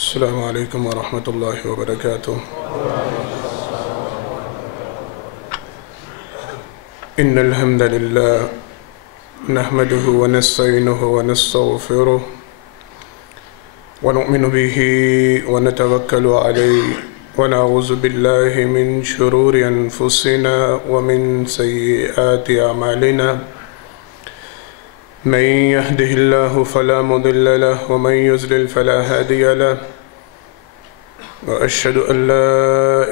السلام علیکم ورحمۃ اللہ وبرکاتہ۔ ان الحمد للہ نحمده ونستعینه ونستغفره ونؤمن به ونتوکل علیہ ونعوذ باللہ من شرور انفسنا ومن سیئات اعمالنا من يهده الله فلا مضل له ومن يضلل فلا هادي له وأشهد أن لا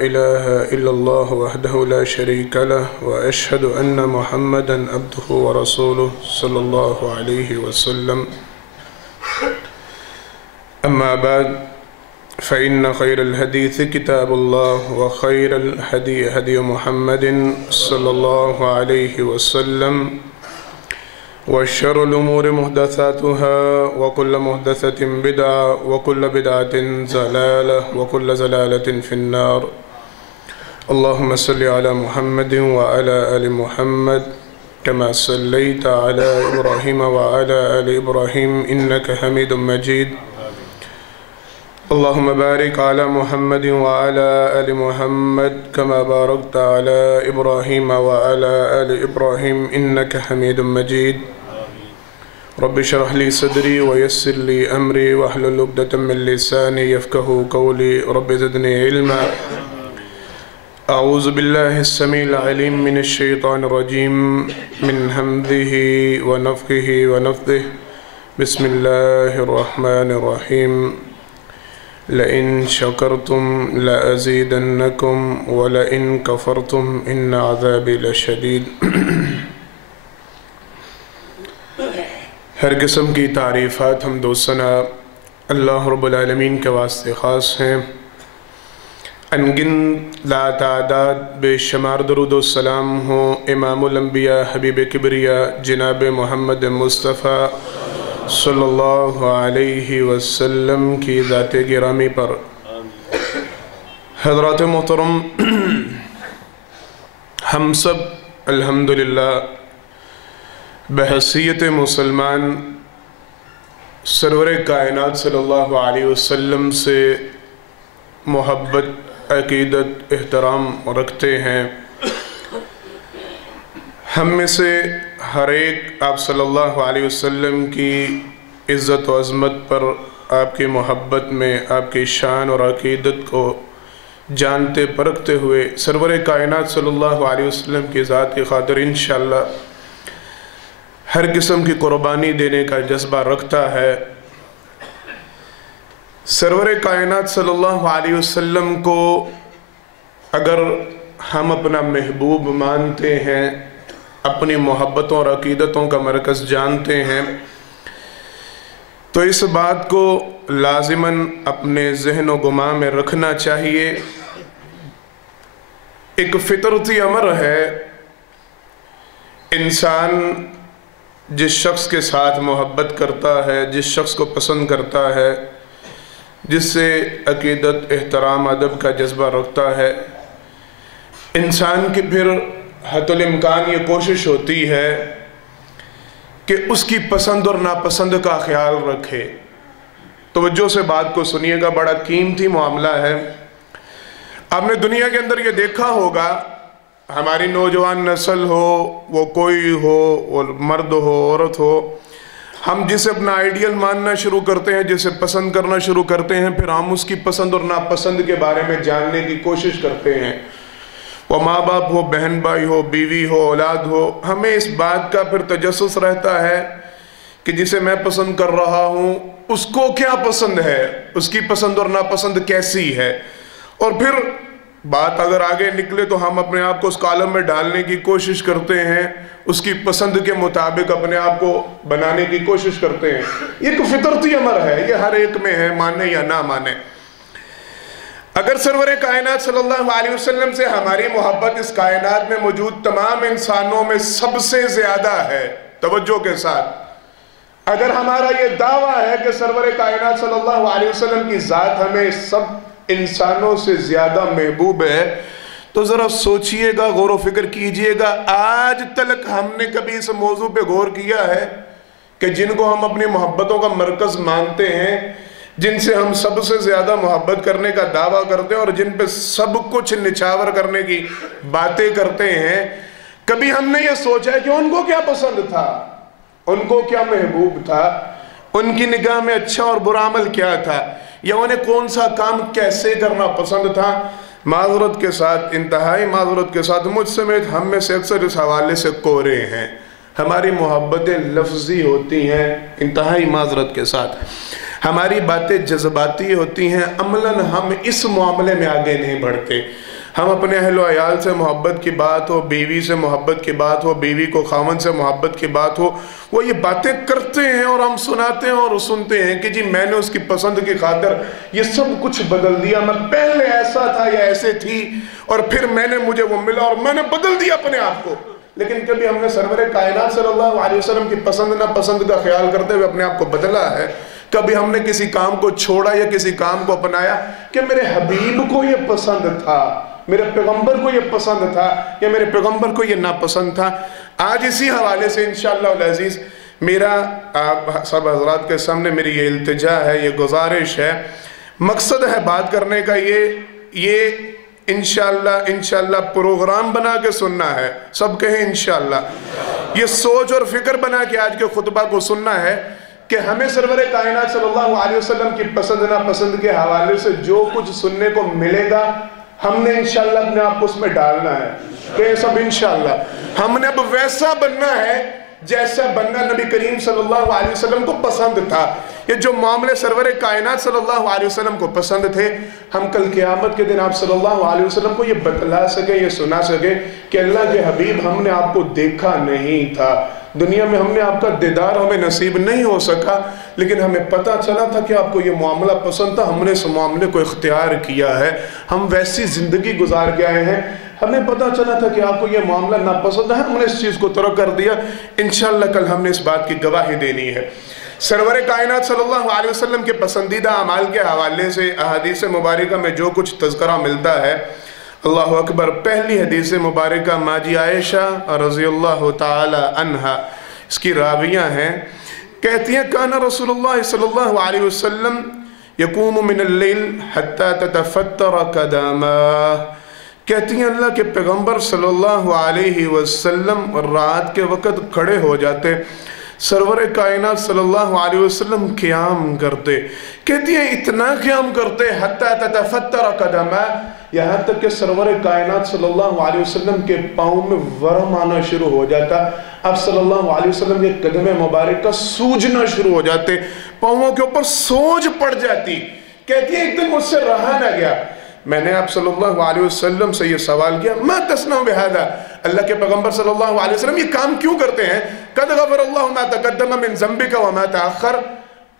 إله إلا الله وحده لا شريك له وأشهد أن محمدا عبده ورسوله صلى الله عليه وسلم أما بعد فإن خير الحديث كتاب الله وخير الهدي هدي محمد صلى الله عليه وسلم وشر الأمور محدثاتها وكل محدثة بدعة وكل بدعة ضلالة وكل ضلالة في النار اللهم صل على محمد وعلى آل محمد كما صليت على إبراهيم وعلى آل إبراهيم إنك حميد مجيد اللهم بارك على محمد وعلى آل محمد كما باركت على إبراهيم وعلى آل إبراهيم إنك حميد مجيد رب اشرح لي صدري ويسر لي أمري واحلل عقدة من لساني يفقهوا قولي رب زدني علما أعوذ بالله السميع العليم من الشيطان الرجيم من همزه ونفخه ونفثه بسم الله الرحمن الرحيم لئن شكرتم لأزيدنكم ولئن كفرتم إن عذابي لشديد۔ ہر قسم کی تعریفات حمد و ثنا اللہ رب العالمین کے واسطے خاص ہیں۔ انگن لا تعداد بے شمار درود و سلام ہوں امام الانبیاء حبیب کبریاء جناب محمد مصطفیٰ صلی اللہ علیہ وسلم کی ذات گرامی پر۔ حضرات محترم، ہم سب الحمدللہ بحیثیت مسلمان سرور کائنات صلی اللہ علیہ وسلم سے محبت، عقیدت، احترام رکھتے ہیں۔ ہم میں سے ہر ایک آپ صلی اللہ علیہ وسلم کی عزت و عظمت پر، آپ کی محبت میں، آپ کی شان اور عقیدت کو جانتے پرکھتے ہوئے سرور کائنات صلی اللہ علیہ وسلم کی ذات کی خاطر انشاءاللہ ہر قسم کی قربانی دینے کا جذبہ رکھتا ہے۔ سرور کائنات صلی اللہ علیہ وسلم کو اگر ہم اپنا محبوب مانتے ہیں، اپنی محبتوں اور عقیدتوں کا مرکز جانتے ہیں، تو اس بات کو لازماً اپنے ذہن و گمان میں رکھنا چاہیے۔ ایک فطرتی امر ہے، انسان جس شخص کے ساتھ محبت کرتا ہے، جس شخص کو پسند کرتا ہے، جس سے عقیدت، احترام، ادب کا جذبہ رکھتا ہے، انسان کی پھر حتی الامکان یہ کوشش ہوتی ہے کہ اس کی پسند اور ناپسند کا خیال رکھے۔ توجہ سے بات کو سنیے گا، بڑا قیمتی معاملہ ہے۔ آپ نے دنیا کے اندر یہ دیکھا ہوگا، ہماری نوجوان نسل ہو، وہ کوئی ہو، وہ مرد ہو، عورت ہو، ہم جسے اپنا آئیڈیل ماننا شروع کرتے ہیں، جسے پسند کرنا شروع کرتے ہیں، پھر ہم اس کی پسند اور ناپسند کے بارے میں جاننے کی کوشش کرتے ہیں۔ وہ ماں باپ ہو، بہن بھائی ہو، بیوی ہو، اولاد ہو، ہمیں اس بات کا پھر تجسس رہتا ہے کہ جسے میں پسند کر رہا ہوں اس کو کیا پسند ہے، اس کی پسند اور ناپسند کیسی ہے، اور پھر بات اگر آگے نکلے تو ہم اپنے آپ کو اس کالم میں ڈالنے کی کوشش کرتے ہیں، اس کی پسند کے مطابق اپنے آپ کو بنانے کی کوشش کرتے ہیں۔ یہ ایک فطرتی امر ہے، یہ ہر ایک میں ہے، مانے یا نہ مانے۔ اگر سرور کائنات صلی اللہ علیہ وسلم سے ہماری محبت اس کائنات میں موجود تمام انسانوں میں سب سے زیادہ ہے، توجہ کے ساتھ اگر ہمارا یہ دعویٰ ہے کہ سرور کائنات صلی اللہ علیہ وسلم کی ذات ہمیں سب انسانوں سے زیادہ محبوب ہے، تو ذرا سوچئے گا، غور و فکر کیجئے گا، آج تک ہم نے کبھی اس موضوع پہ غور کیا ہے کہ جن کو ہم اپنی محبتوں کا مرکز مانتے ہیں، جن سے ہم سب سے زیادہ محبت کرنے کا دعویٰ کرتے ہیں اور جن پہ سب کچھ نچھاور کرنے کی باتیں کرتے ہیں، کبھی ہم نے یہ سوچا ہے کہ ان کو کیا پسند تھا، ان کو کیا محبوب تھا، ان کی نگاہ میں اچھا اور برا عمل کیا تھا، یا انہیں کون سا کام کیسے کرنا پسند تھا؟ معذرت کے ساتھ، انتہائی معذرت کے ساتھ، مجھ سمیت ہم میں سے اکثر اس حوالے سے کورے ہیں، ہماری محبتیں لفظی ہوتی ہیں، انتہائی معذرت کے ساتھ ہماری باتیں جذباتی ہوتی ہیں، عملاً ہم اس معاملے میں آگے نہیں بڑھتے۔ ہم اپنے اہل و عیال سے محبت کی بات ہو، بیوی سے محبت کی بات ہو، بیوی کو خاوند سے محبت کی بات ہو، وہ یہ باتیں کرتے ہیں اور ہم سناتے ہیں اور سنتے ہیں کہ جی میں نے اس کی پسند کی خاطر یہ سب کچھ بدل دیا، میں پہلے ایسا تھا یا ایسے تھی اور پھر مجھے وہ ملا اور میں نے بدل دیا اپنے آپ کو۔ لیکن کبھی ہم نے سرور کائنات صلی اللہ علیہ وسلم کی پسند ناپسند کا خیال کرتے ہوئے اپنے آپ کو بدلا ہے؟ کبھی ہم نے کسی کام کو چھوڑا یا کسی کام کو اپنایا کہ میرے حبیب کو یہ پسند تھا، میرے پیغمبر کو یہ پسند تھا، یا میرے پیغمبر کو یہ ناپسند تھا؟ آج اسی حوالے سے انشاءاللہ العزیز میرا آپ سب حضرات کے سامنے میری یہ التجا ہے، یہ گزارش ہے، مقصد ہے بات کرنے کا یہ انشاءاللہ پروگرام بنا کے سننا ہے، سب کہیں انشاءاللہ، یہ سوچ اور فکر بنا کے آج کے خطبہ کو سننا ہے کہ ہمیں سرور کائنات صلی اللہ علیہ وسلم کی پسند ناپسند کے حوالے سے جو کچھ سننے کو ملے گا ہم نے انشاءاللہ اپنے آپ کو اس میں ڈالنا ہے، کہ سب انشاءاللہ ہم نے اب ویسا بننا ہے جیسا بننا نبی کریم صلی اللہ علیہ وسلم کو پسند تھا۔ یہ جو معاملے سرور کائنات صلی اللہ علیہ وسلم کو پسند تھے، ہم کل قیامت کے دن آپ صلی اللہ علیہ وسلم کو یہ بتلا سکے، یہ سنا سکے کہ اللہ کے حبیب ہم نے آپ کو دیکھا نہیں تھا، دنیا میں ہم نے آپ کا دیدار ہمیں نصیب نہیں ہو سکا، لیکن ہمیں پتہ چلا تھا کہ آپ کو یہ معاملہ پسند تھا، ہم نے اس معاملے کو اختیار کیا ہے، ہم ویسی زندگی گزار کے آئے ہیں، ہمیں پتہ چلا تھا کہ آپ کو یہ معاملہ ناپسند ہے، ہم نے اس چیز کو ترک کر دیا۔ انشاءاللہ کل ہم نے اس بات کی گواہی دینی ہے۔ سرور کائنات صلی اللہ علیہ وسلم کے پسندیدہ اعمال کے حوالے سے احادیث مبارکہ میں جو کچھ تذکرہ ملتا ہے، اللہ اکبر، پہلی حدیث مبارکہ ماجی عائشہ رضی اللہ تعالی عنہا، اس کی راویہ ہیں، کہتی ہیں کان رسول اللہ صلی اللہ علیہ وسلم یقوم من اللیل حتی تتفتر قدماہ، کہتی ہیں اللہ کے پیغمبر صلی اللہ علیہ وسلم رات کے وقت کھڑے ہو جاتے، سرور کائنات صلی اللہ علیہ وسلم قیام کرتے، کہتی ہیں اتنا قیام کرتے حتی تتفتر قدماہ، یہاں تک کہ سرور کائنات صلی اللہ علیہ وسلم کے پاؤں میں ورم آنا شروع ہو جاتا، اب صلی اللہ علیہ وسلم کے قدم مبارک کا سوجنا شروع ہو جاتے، پاؤں کے اوپر سوج پڑ جاتی، کہتی ہے ایک دن مجھ سے رہا نہ گیا، میں نے آپ صلی اللہ علیہ وسلم سے یہ سوال کیا ما تصنع بہذا، اللہ کے پیغمبر صلی اللہ علیہ وسلم یہ کام کیوں کرتے ہیں؟ قد غفر اللہ ما تقدم من ذنبک وما تاخر،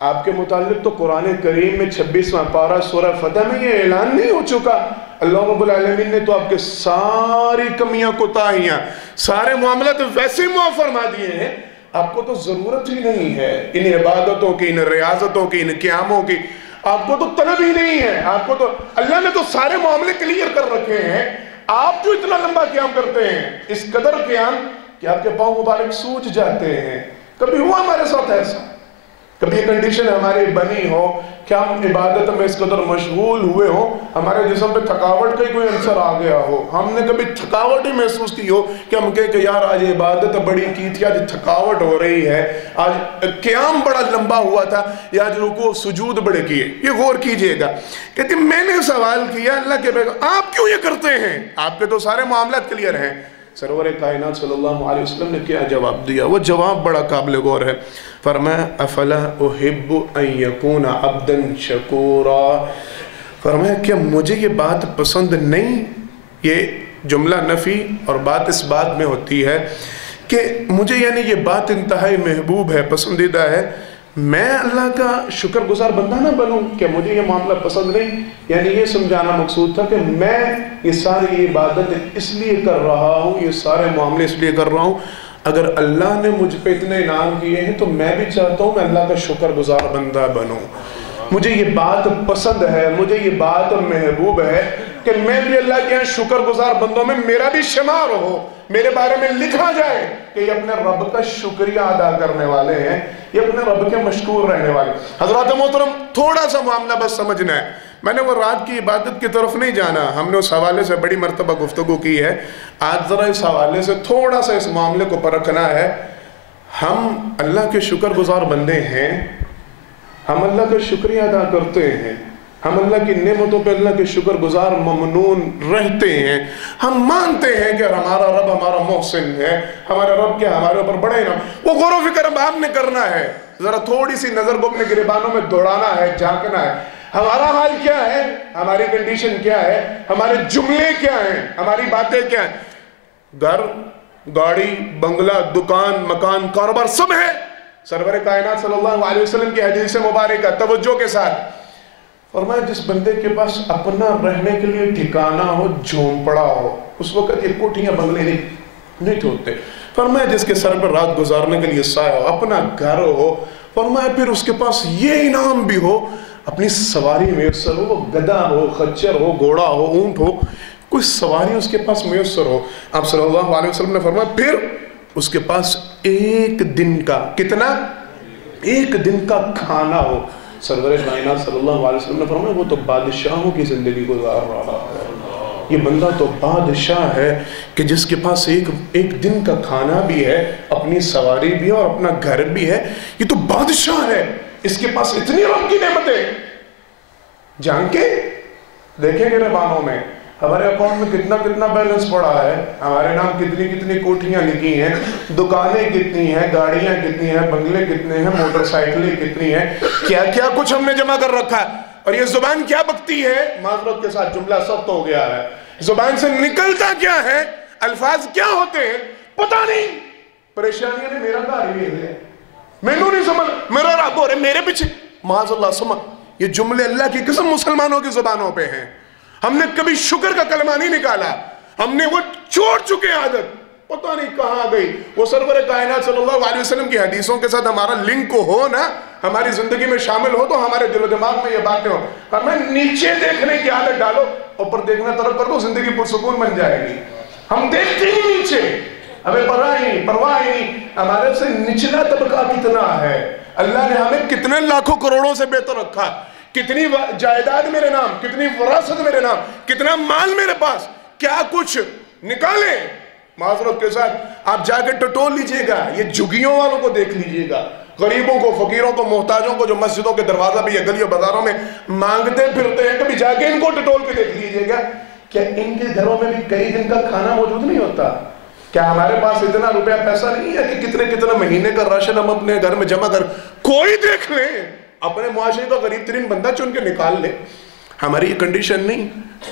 آپ کے متعلق تو قرآن کریم میں 26واں پارہ سورہ فتح میں یہ اعلان نہیں ہو چکا، اللہ رب العالمین نے تو آپ کے ساری کمیاں کوتاہیاں سارے معاملات ویسے معاف فرما دیے ہیں، آپ کو تو ضرورت ہی نہیں ہے ان عبادتوں کی، ان ریاضتوں کی، ان قیاموں کی، آپ کو تو طلب ہی نہیں ہے، آپ کو تو اللہ نے تو سارے معاملے کلیئر کر رکھے ہیں، آپ جو اتنا لمبا قیام کرتے ہیں، اس قدر قیام کہ آپ کے پاؤں مبارک سوج جاتے ہیں، کبھی ہوا ہمارے ساتھ ایسا؟ کبھی یہ کنڈیشن ہماری بنی ہو کہ ہم عبادت میں اس قدر مشغول ہوئے ہو، ہمارے جسم پہ تھکاوٹ کا کوئی عنصر آ گیا ہو، ہم نے کبھی تھکاوٹ ہی محسوس کی ہو کہ ہم کہے کہ یار آج عبادت بڑی کی تھی، آج تھکاوٹ ہو رہی ہے، آج قیام بڑا لمبا ہوا تھا، یا آج رکوع سجود بڑے کیے، یہ غور کیجئے گا۔ کہتے ہیں میں نے سوال کیا اللہ کے پیغمبر آپ کیوں یہ کرتے ہیں؟ آپ کے تو سارے معاملات کلیئر ہیں۔ سرور کائنات صلی اللہ علیہ وسلم نے کیا جواب دیا؟ وہ جواب بڑا قابل غور ہے، فرمایا افلا احب ان یکون عبدا شکورا، فرمایا کیا مجھے یہ بات پسند نہیں؟ یہ جملہ نفی اور بات اس بات میں ہوتی ہے کہ مجھے یعنی یہ بات انتہائی محبوب ہے، پسندیدہ ہے، میں اللہ کا شکر گزار بندہ نہ بنوں کہ مجھے یہ معاملہ پسند نہیں، یعنی یہ سمجھانا مقصود تھا کہ میں یہ ساری عبادت اس لیے کر رہا ہوں، یہ سارے معاملے اس لیے کر رہا ہوں، اگر اللہ نے مجھ پہ اتنے انعام کیے ہیں تو میں بھی چاہتا ہوں میں اللہ کا شکر گزار بندہ بنوں، مجھے یہ بات پسند ہے، مجھے یہ بات محبوب ہے، کہ میں بھی اللہ کے یہاں شکر گزار بندوں میں میرا بھی شمار ہو، میرے بارے میں لکھا جائے کہ یہ اپنے رب کا شکریہ ادا کرنے والے ہیں، یہ اپنے رب کے مشکور رہنے والے۔ حضرات محترم، تھوڑا سا معاملہ بس سمجھنا ہے، میں نے وہ رات کی عبادت کی طرف نہیں جانا، ہم نے اس حوالے سے بڑی مرتبہ گفتگو کی ہے، آج ذرا اس حوالے سے تھوڑا سا اس معاملے کو پرکھنا ہے۔ ہم اللہ کے شکر گزار بندے ہیں، ہم اللہ کا شکریہ ادا کرتے ہیں، ہم اللہ کی نعمتوں پہ اللہ کے شکر گزار ممنون رہتے ہیں، ہم مانتے ہیں کہ ہمارا رب ہمارا محسن ہے، ہمارا رب کیا ہمارے اوپر بڑا انعام، وہ غور و فکر اب آپ نے کرنا ہے، ذرا تھوڑی سی نظر کو اپنے گریبانوں میں دوڑانا ہے، جھانکنا ہے، ہمارا حال کیا ہے، ہماری کنڈیشن کیا ہے، ہمارے جملے کیا ہیں، ہماری باتیں کیا ہیں۔ گھر، گاڑی، بنگلہ، دکان، مکان، کاروبار سب ہے۔ سرور کائنات صلی اللہ علیہ وسلم کی حدیث مبارکہ توجہ کے ساتھ فرمایا، جس بندے کے پاس اپنا رہنے کے لیے ٹھکانہ ہو، جھونپڑا ہو، اس وقت یہ کوٹھیاں بنگلے نہیں ٹھوکتے، فرمایا جس کے سر پر رات گزارنے کے لیے سایہ ہو، اپنا گھر ہو، فرمایا پھر اس کے پاس یہ انعام بھی ہو، اپنی سواری میسر ہو، وہ گدھا ہو، خچر ہو، گھوڑا ہو، اونٹ ہو، کوئی سواری اس کے پاس میسر ہو۔ آپ صلی اللہ علیہ وسلم نے فرمایا پھر اس کے پاس ایک دن کا کتنا؟ ایک دن کا کھانا ہو۔ سرور کائنات صلی اللہ علیہ وسلم نے فرمایا وہ تو بادشاہوں کی زندگی گزار رہا ہے، یہ بندہ تو بادشاہ ہے کہ جس کے پاس ایک دن کا کھانا بھی ہے، اپنی سواری بھی ہے اور اپنا گھر بھی ہے، یہ تو بادشاہ ہے، اس کے پاس اتنی رب کی نعمتیں۔ جان کے دیکھیں گے ربانوں میں ہمارے اکاؤنٹ میں کتنا بیلنس پڑا ہے، ہمارے نام کتنی کوٹھیاں لکھی ہیں، دکانیں کتنی ہیں، گاڑیاں کتنی ہیں، بنگلے کتنے ہیں، موٹر سائیکلیں کتنی ہیں، کیا کچھ ہم نے جمع کر رکھا ہے۔ اور یہ زبان کیا بکتی ہے، معذرت کے ساتھ جملہ سخت ہو گیا ہے، زبان سے نکلتا کیا ہے، الفاظ کیا ہوتے ہیں پتہ نہیں۔ پریشانیاں نے میرا گھر ہی لے لیا، مینوں نہیں سمجھ، میرا رب ہو رہے میرے پیچھے، معاذ اللہ سمجھ۔ یہ جملے اللہ کی قسم مسلمانوں کی زبانوں پہ ہیں، ہم نے کبھی شکر کا کلمہ نہیں نکالا، ہم نے وہ چھوڑ چکے عادت، پتہ نہیں کہاں گئی۔ وہ سرور کائنات صلی اللہ علیہ وسلم کی حدیثوں کے ساتھ ہمارا لنک ہو نا، ہماری زندگی میں شامل ہو تو ہمارے دل و دماغ میں یہ باتیں ہو، ہمیں نیچے دیکھنے کی عادت ڈالو، اوپر دیکھنا طرف کر دو، زندگی پرسکون بن جائے گی۔ ہم دیکھتے ہی نیچے، ہمیں پرواہ ہی نہیں ہمارے سے نچلا طبقہ کتنا ہے، اللہ نے ہمیں کتنے لاکھوں کروڑوں سے بہتر رکھا، کتنی جائیداد میرے نام، کتنی وراثت میرے نام، کتنا مال میرے پاس، کیا کچھ نکالیں۔ معذرت کے ساتھ آپ جا کے ٹٹول لیجئے گا، یہ جھگیوں والوں کو دیکھ لیجئے گا، غریبوں کو، فقیروں کو، محتاجوں کو جو مسجدوں کے دروازہ بھی یا گلیوں بازاروں میں مانگتے پھرتے ہیں، کبھی جا کے ان کو ٹٹول کے دیکھ لیجئے گا، کیا ان کے گھروں میں بھی کئی دن کا کھانا موجود نہیں ہوتا؟ کیا ہمارے پاس اتنا روپیہ پیسہ نہیں ہے کہ کتنے مہینے کا راشن ہم اپنے گھر میں جمع کر، کوئی دیکھ لیں اپنے معاشرے کا غریب ترین بندہ چن کے نکال لے۔ ہماری یہ کنڈیشن نہیں،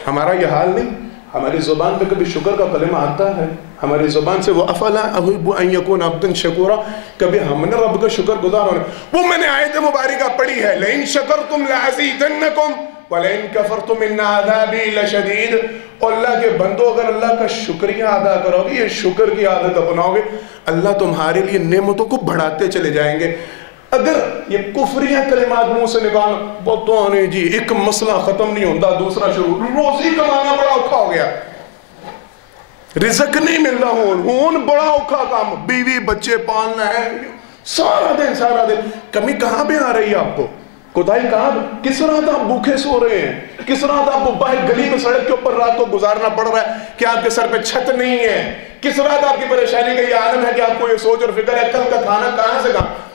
ہمارا یہ حال نہیں، ہماری زبان پہ کبھی شکر کا کلمہ آتا ہے، ہماری زبان سے وہ افلا احب ان یکون عبدا شکورا، کبھی ہم نے رب کا شکر گزار ہونے، وہ میں نے آیت مبارکہ پڑھی ہے، لئن شکرتم لازیدنکم ولئن کفرتم ان عذابی لشدید۔ اور اللہ کے بندو اگر اللہ کا شکریہ ادا کرو گے، یہ شکر کی عادت اپناؤ گے، اللہ تمہارے لیے نعمتوں کو بڑھاتے چلے جائیں گے۔ اگر یہ کفریہ کلمات منہ سے نکالنا، پتہ نہیں جی ایک مسئلہ ختم نہیں ہوتا دوسرا شروع، روزی کمانا بڑا اوکھا ہو گیا، رزق نہیں مل رہا، ہون بڑا اوکھا کام، بیوی بچے پالنا ہے، سارا دن کمی کہاں پہ آ رہی ہے آپ کو؟ خدائی کہاں، کس رات آپ بھوکے سو رہے ہیں، کس رات آپ کو باہر گلی میں سڑک کے اوپر رات کو گزارنا پڑ رہا ہے کہ آپ کے سر پہ چھت نہیں ہے، کس رات آپ کی پریشانی کا یہ عالم ہے کہ آپ کو یہ سوچ اور فکر ہے کل کا کھانا کہاں سے کہاں،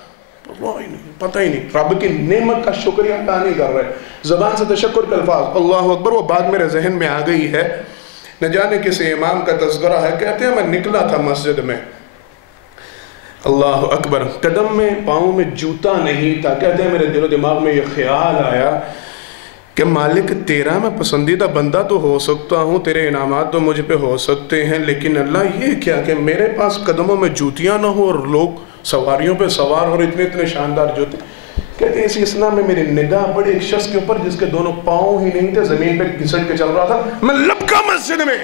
پتہ ہی نہیں، رب کی نعمت کا شکریہ ادا نہیں کر رہے۔ زبان سے تشکر کے الفاظ اللہ اکبر، وہ بات میرے ذہن میں آ گئی ہے، نہ جانے کسی امام کا تذکرہ ہے، کہتے ہیں میں نکلا تھا مسجد میں، اللہ اکبر، قدم میں پاؤں میں جوتا نہیں تھا، کہتے ہیں میرے دل و دماغ میں یہ خیال آیا کہ مالک تیرا میں پسندیدہ بندہ تو ہو سکتا ہوں، تیرے انعامات تو مجھ پہ ہو سکتے ہیں، لیکن اللہ یہ کیا کہ میرے پاس قدموں میں جوتیاں نہ ہو اور لوگ سواریوں پہ سوار اور اتنے شاندار جوتے۔ کہتے ہیں اسی اسلام میں میری نگاہ پڑی ایک شخص کے اوپر جس کے دونوں پاؤں ہی نہیں تھے، زمین پہ گھسٹ کے چل رہا تھا، میں لپکا مسجد میں،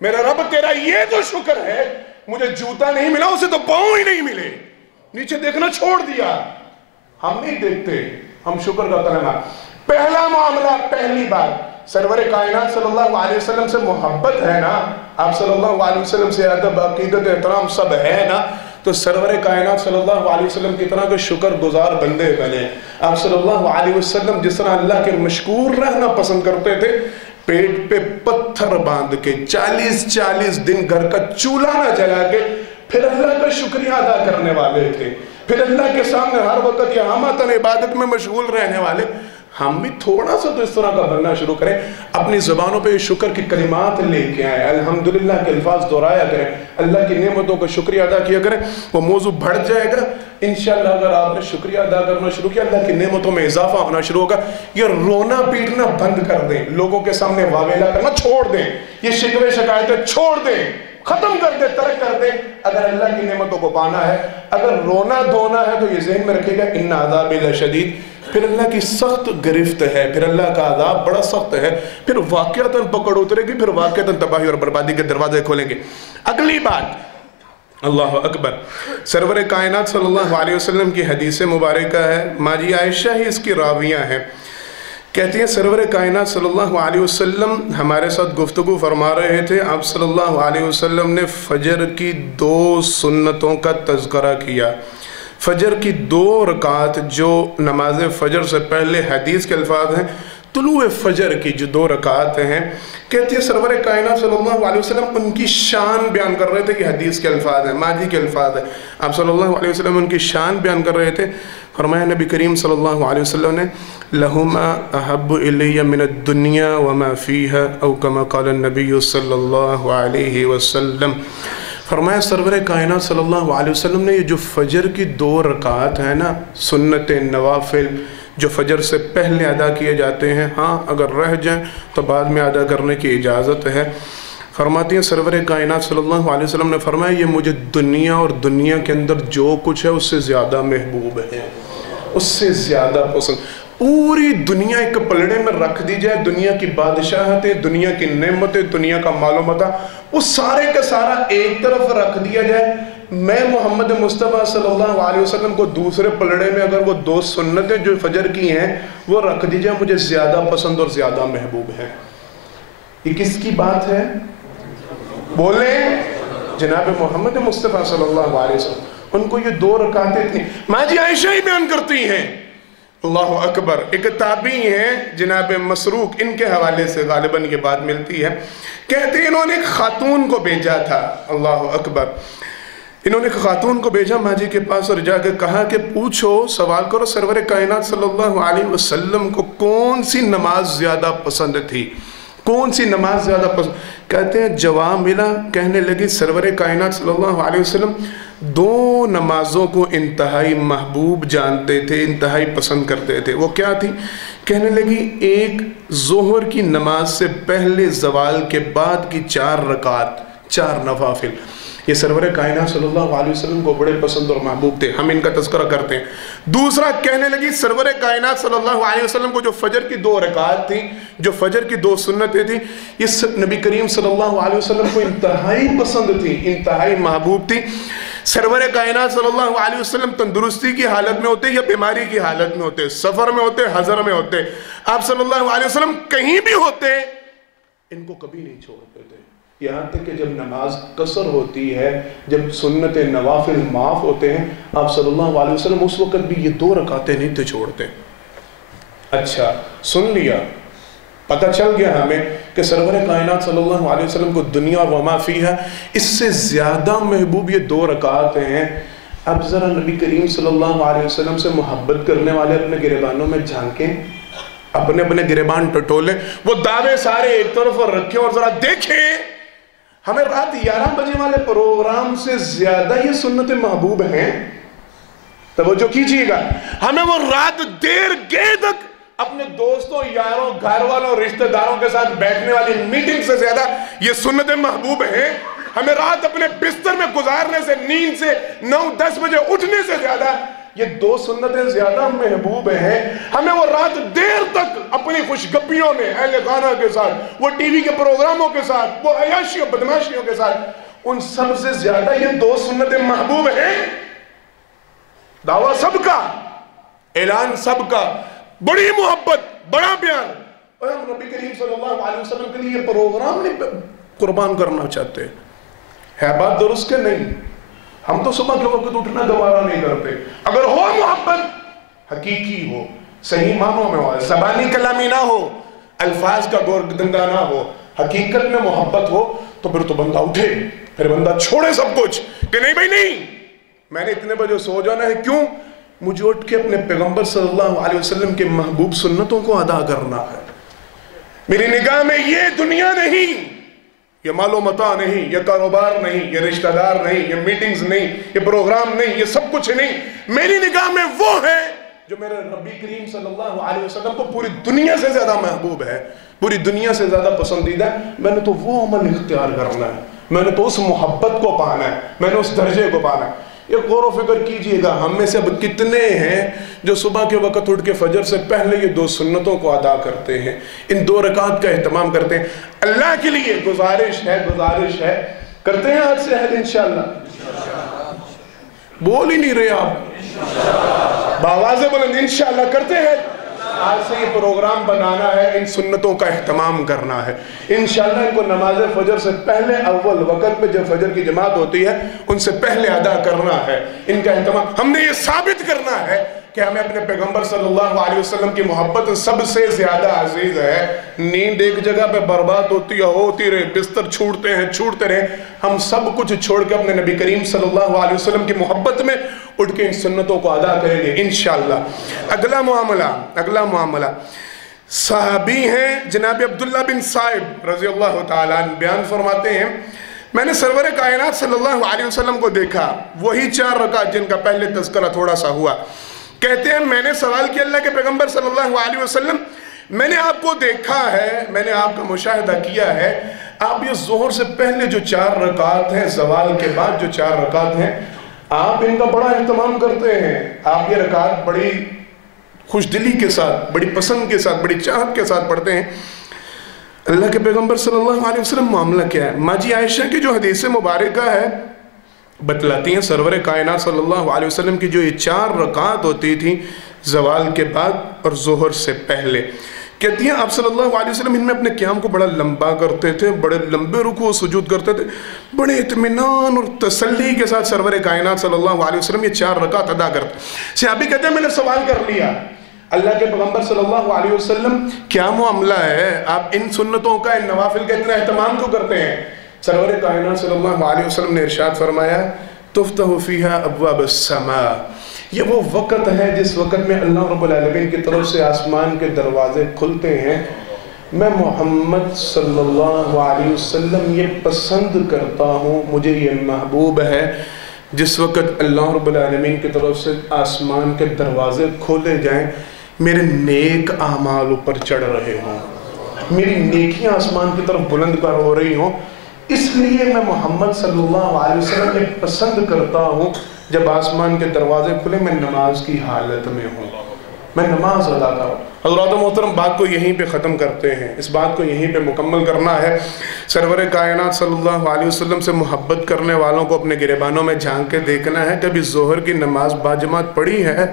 میرا رب تیرا یہ تو شکر ہے مجھے جوتا نہیں ملا، اسے تو پاؤں ہی نہیں ملے، نیچے دیکھنا چھوڑ دیا۔ ہم نہیں دیکھتے، ہم شکر کا کلمہ، پہلا معاملہ، پہلی بات سرور کائنات صلی اللہ علیہ وسلم سے محبت ہے نا، آپ صلی اللہ علیہ وسلم سے ادب، عقیدت، احترام سب ہے نا، تو سرور کائنات صلی اللہ علیہ وسلم کی طرح کے شکر گزار بندے بنے۔ آپ صلی اللہ علیہ وسلم جس طرح اللہ کے مشکور رہنا پسند کرتے تھے، پیٹ پہ پتھر باندھ کے 40 دن گھر کا چولہا نہ جلا کے پھر اللہ کا شکریہ ادا کرنے والے تھے، پھر اللہ کے سامنے ہر وقت یہامتاً عبادت میں مشغول رہنے والے۔ ہم بھی تھوڑا سا تو اس طرح کا بننا شروع کریں، اپنی زبانوں پہ شکر کی کلمات لے کے آئیں، الحمدللہ کے الفاظ دہرایا کریں، اللہ کی نعمتوں کا شکریہ ادا کیا کریں، وہ موضوع بڑھ جائے گا انشاءاللہ۔ اگر آپ نے شکریہ ادا کرنا شروع کیا، اللہ کی نعمتوں میں اضافہ ہونا شروع ہوگا۔ یہ رونا پیٹنا بند کر دیں، لوگوں کے سامنے واویلا کرنا چھوڑ دیں، یہ شکوے شکایتیں چھوڑ دیں، ختم کر دیں، ترک کر دیں۔ اگر اللہ کی نعمتوں کو پانا ہے، اگر رونا دھونا ہے، تو یہ ذہن میں رکھے گا ان عذاب لشدید، پھر اللہ کی سخت گرفت ہے، پھر اللہ کا عذاب بڑا سخت ہے، پھر واقعتاً پکڑ اترے گی، پھر واقعتاً تباہی اور بربادی کے دروازے کھولیں گے۔ اگلی بات، اللہ اکبر، سرور کائنات صلی اللہ علیہ وسلم کی حدیث مبارکہ ہے، ماجی عائشہ ہی اس کی راویہ ہیں، کہتی ہیں سرور کائنات صلی اللہ علیہ وسلم ہمارے ساتھ گفتگو فرما رہے تھے، آپ صلی اللہ علیہ وسلم نے فجر کی 2 سنتوں کا تذکرہ کیا۔ فجر کی 2 رکعت جو نماز فجر سے پہلے، حدیث کے الفاظ ہیں طلوع فجر کی جو 2 رکعت ہیں، کہتی ہے سرور کائنات صلی اللہ علیہ وسلم ان کی شان بیان کر رہے تھے، کہ حدیث کے الفاظ ہیں، ماجی کے الفاظ ہیں، آپ صلی اللہ علیہ وسلم ان کی شان بیان کر رہے تھے۔ فرمایا نبی کریم صلی اللہ علیہ وسلم نے لہما احب الی من الدنیا وما فیہا، او کما قال النبی صلی اللہ علیہ وسلم۔ فرمایا سرور کائنات صلی اللہ علیہ وسلم نے یہ جو فجر کی 2 رکعت ہیں نا، سنت نوافل جو فجر سے پہلے ادا کیے جاتے ہیں، ہاں اگر رہ جائیں تو بعد میں ادا کرنے کی اجازت ہے۔ فرماتی ہیں سرور کائنات صلی اللہ علیہ وسلم نے فرمایا یہ مجھے دنیا اور دنیا کے اندر جو کچھ ہے اس سے زیادہ محبوب ہے، اس سے زیادہ پسند۔ پوری دنیا ایک پلڑے میں رکھ دی جائے، دنیا کی بادشاہتیں، دنیا کی نعمتیں، دنیا کا مال و متاع، وہ سارے کا سارا ایک طرف رکھ دیا جائے، میں محمد مصطفیٰ صلی اللہ علیہ وسلم کو دوسرے پلڑے میں اگر وہ 2 سنتیں جو فجر کی ہیں وہ رکھ دی جائے، مجھے زیادہ پسند اور زیادہ محبوب ہے۔ یہ کس کی بات ہے؟ بولیں، جناب محمد مصطفیٰ صلی اللہ علیہ وسلم، ان کو یہ 2 رکعتیں اتنی، ماجی عائشہ ہی بیان کرتی ہیں، اللہ اکبر۔ ایک تابعی ہیں جناب مسروق، ان کے حوالے سے غالباً یہ بات ملتی ہے، کہتے ہیں انہوں نے ایک خاتون کو بھیجا تھا، اللہ اکبر، انہوں نے ایک خاتون کو بھیجا ماجی کے پاس اور جا کے کہا کہ پوچھو، سوال کرو سرور کائنات صلی اللہ علیہ وسلم کو کون سی نماز زیادہ پسند تھی، کون سی نماز زیادہ پسند؟ کہتے ہیں جواب ملا، کہنے لگی سرور کائنات صلی اللہ علیہ وسلم 2 نمازوں کو انتہائی محبوب جانتے تھے، انتہائی پسند کرتے تھے۔ وہ کیا تھی؟ کہنے لگی ایک ظہر کی نماز سے پہلے زوال کے بعد کی 4 رکعت، 4 نوافل، یہ سرور کائنات صلی اللہ علیہ وسلم کو بڑے پسند اور محبوب تھے، ہم ان کا تذکرہ کرتے ہیں۔ دوسرا کہنے لگی سرور کائنات صلی اللہ علیہ وسلم کو جو فجر کی 2 رکعت تھی، جو فجر کی 2 سنتیں تھی، یہ نبی کریم صلی اللہ علیہ وسلم کو انتہائی پسند تھی، انتہائی محبوب تھی۔ سرور کائنات صلی اللہ علیہ وسلم تندرستی کی حالت میں ہوتے یا بیماری کی حالت میں ہوتے، سفر میں ہوتے، حضر میں ہوتے، آپ صلی اللہ علیہ وسلم کہیں بھی ہوتے، ان کو کبھی نہیں چھوڑتے تھے، یہاں تک کہ جب نماز قصر ہوتی ہے، جب سنت نوافل معاف ہوتے ہیں، آپ صلی اللہ علیہ وسلم اس وقت بھی یہ 2 رکعتیں نہیں تھے چھوڑتے۔ اچھا سن لیا، پتہ چل گیا ہمیں کہ سرور کائنات صلی اللہ علیہ وسلم کو دنیا اور وما فیہا اس سے زیادہ محبوب یہ 2 رکعت ہیں۔ اب ذرا نبی کریم صلی اللہ علیہ وسلم سے محبت کرنے والے اپنے گریبانوں میں جھانکیں، اپنے گریبان ٹٹولیں، وہ دعوے سارے ایک طرف رکھیں اور ذرا دیکھیں ہمیں رات 11 بجے والے پروگرام سے زیادہ یہ سنت محبوب ہیں۔ توجہ کیجئے گا، ہمیں وہ رات دیر گئے تک اپنے دوستوں، یاروں، گھر والوں، رشتہ داروں کے ساتھ بیٹھنے والی میٹنگ سے زیادہ یہ سنتیں محبوب ہیں۔ ہمیں رات اپنے بستر میں گزارنے سے، نیند سے 9-10 بجے اٹھنے سے زیادہ یہ 2 سنتیں زیادہ محبوب ہیں۔ ہمیں وہ رات دیر تک اپنی خوشگپیوں میں اہل خانہ کے ساتھ، وہ ٹی وی کے پروگراموں کے ساتھ، وہ عیاشیوں بدماشیوں کے ساتھ، ان سب سے زیادہ یہ 2 سنتیں محبوب ہیں۔ دعویٰ سب کا، اعلان سب کا، بڑی محبت، بڑا پیار، اور ہم نبی کریم صلی اللہ علیہ وسلم کے لیے یہ پروگرام نہیں قربان کرنا چاہتے ہے بات درست کہ نہیں؟ ہم تو صبح کے وقت اٹھنا گوارا نہیں کرتے. اگر ہو محبت حقیقی ہو, صحیح معنوں میں ہو, زبانی کلامی نہ ہو, الفاظ کا گورگدندہ نہ ہو, حقیقت میں محبت ہو, تو پھر تو بندہ اٹھے, پھر بندہ چھوڑے سب کچھ کہ نہیں بھائی نہیں, میں نے اتنے بجے سو جانا ہے. کیوں؟ مجھے اٹھ کے اپنے پیغمبر صلی اللہ علیہ وسلم کے محبوب سنتوں کو ادا کرنا ہے. میری نگاہ میں یہ دنیا نہیں, یہ مال و متاع نہیں, یہ کاروبار نہیں, یہ رشتہ دار نہیں, یہ میٹنگز نہیں, یہ پروگرام نہیں, یہ سب کچھ نہیں. میری نگاہ میں وہ ہے جو میرے نبی کریم صلی اللہ علیہ وسلم کو پوری دنیا سے زیادہ محبوب ہے, پوری دنیا سے زیادہ پسندیدہ ہے. میں نے تو وہ عمل اختیار کرنا ہے, میں نے تو اس محبت کو پانا ہے, میں نے اس درجے کو پانا ہے. یہ غور و فکر کیجئے گا, ہم میں سے اب کتنے ہیں جو صبح کے وقت اٹھ کے فجر سے پہلے یہ 2 سنتوں کو ادا کرتے ہیں, ان 2 رکعت کا اہتمام کرتے ہیں. اللہ کے لیے گزارش ہے, کرتے ہیں آج سے عہد انشاءاللہ. بول ہی نہیں رہے آپ, بآواز بلند انشاءاللہ کرتے ہیں. آج سے یہ پروگرام بنانا ہے, ان سنتوں کا اہتمام کرنا ہے انشاءاللہ. ان کو نماز فجر سے پہلے اول وقت میں جب فجر کی جماعت ہوتی ہے ان سے پہلے ادا کرنا ہے. ان کا اہتمام ہم نے یہ ثابت کرنا ہے کہ ہمیں اپنے پیغمبر صلی اللہ علیہ وسلم کی محبت سب سے زیادہ عزیز ہے. نیند ایک جگہ پہ برباد ہوتی رہے, بستر چھوٹتے رہے, ہم سب کچھ چھوڑ کے اپنے نبی کریم صلی اللہ علیہ وسلم کی محبت میں اٹھ کے ان سنتوں کو ادا کریں گے انشاءاللہ. اگلا معاملہ صحابی ہیں جناب عبداللہ بن صائب رضی اللہ تعالیٰ عنہ, بیان فرماتے ہیں میں نے سرور کائنات صلی اللہ علیہ وسلم کو دیکھا, وہی 4 رکعت جن کا پہلے تذکرہ تھوڑا سا ہوا. کہتے ہیں میں نے سوال کیا اللہ کے پیغمبر صلی اللہ علیہ وسلم, میں نے آپ کو دیکھا ہے, میں نے آپ کا مشاہدہ کیا ہے, آپ یہ ظہر سے پہلے جو 4 رکعت ہیں, زوال کے بعد جو 4 رکعت ہیں, آپ ان کا بڑا اہتمام کرتے ہیں. آپ یہ رکعت بڑی خوش دلی کے ساتھ, بڑی پسند کے ساتھ, بڑی چاہت کے ساتھ پڑھتے ہیں. اللہ کے پیغمبر صلی اللہ علیہ وسلم معاملہ کیا ہے؟ ماں جی عائشہ کی جو حدیث مبارکہ ہے بتلاتی ہیں سرور کائنات صلی اللہ علیہ وسلم کی جو یہ 4 رکعت ہوتی تھی زوال کے بعد اور ظہر سے پہلے, کہتی ہیں آپ صلی اللہ علیہ وسلم ان میں اپنے قیام کو بڑا لمبا کرتے تھے, بڑے لمبے رکوع و سجود کرتے تھے, بڑے اطمینان اور تسلی کے ساتھ سرور کائنات صلی اللہ علیہ وسلم یہ 4 رکعت ادا کرتے. صحابی کہتے ہیں میں نے سوال کر لیا اللہ کے پیغمبر صلی اللہ علیہ وسلم کیا معاملہ ہے, آپ ان سنتوں کا, ان نوافل کا اتنا اہتمام کیوں کرتے ہیں؟ سرور کائنات صلی اللہ علیہ وسلم نے ارشاد فرمایا تفتح فیہا ابواب السماء, یہ وہ وقت ہے جس وقت میں اللہ رب العالمین کی طرف سے آسمان کے دروازے کھلتے ہیں. میں محمد صلی اللہ علیہ وسلم یہ پسند کرتا ہوں, مجھے یہ محبوب ہے جس وقت اللہ رب العالمین کی طرف سے آسمان کے دروازے کھولے جائیں, میرے نیک اعمال اوپر چڑھ رہے ہوں, میری نیکیاں آسمان کی طرف بلند کر ہو رہی ہوں. اس لیے میں محمد صلی اللہ علیہ وسلم یہ پسند کرتا ہوں جب آسمان کے دروازے کھلے میں نماز کی حالت میں ہوں, میں نماز ادا کروں. حضرات محترم بات کو یہیں پہ ختم کرتے ہیں, اس بات کو یہیں پہ مکمل کرنا ہے. سرور کائنات صلی اللہ علیہ وسلم سے محبت کرنے والوں کو اپنے گریبانوں میں جھانک کے دیکھنا ہے کبھی ظہر کی نماز باجماعت پڑھی ہے.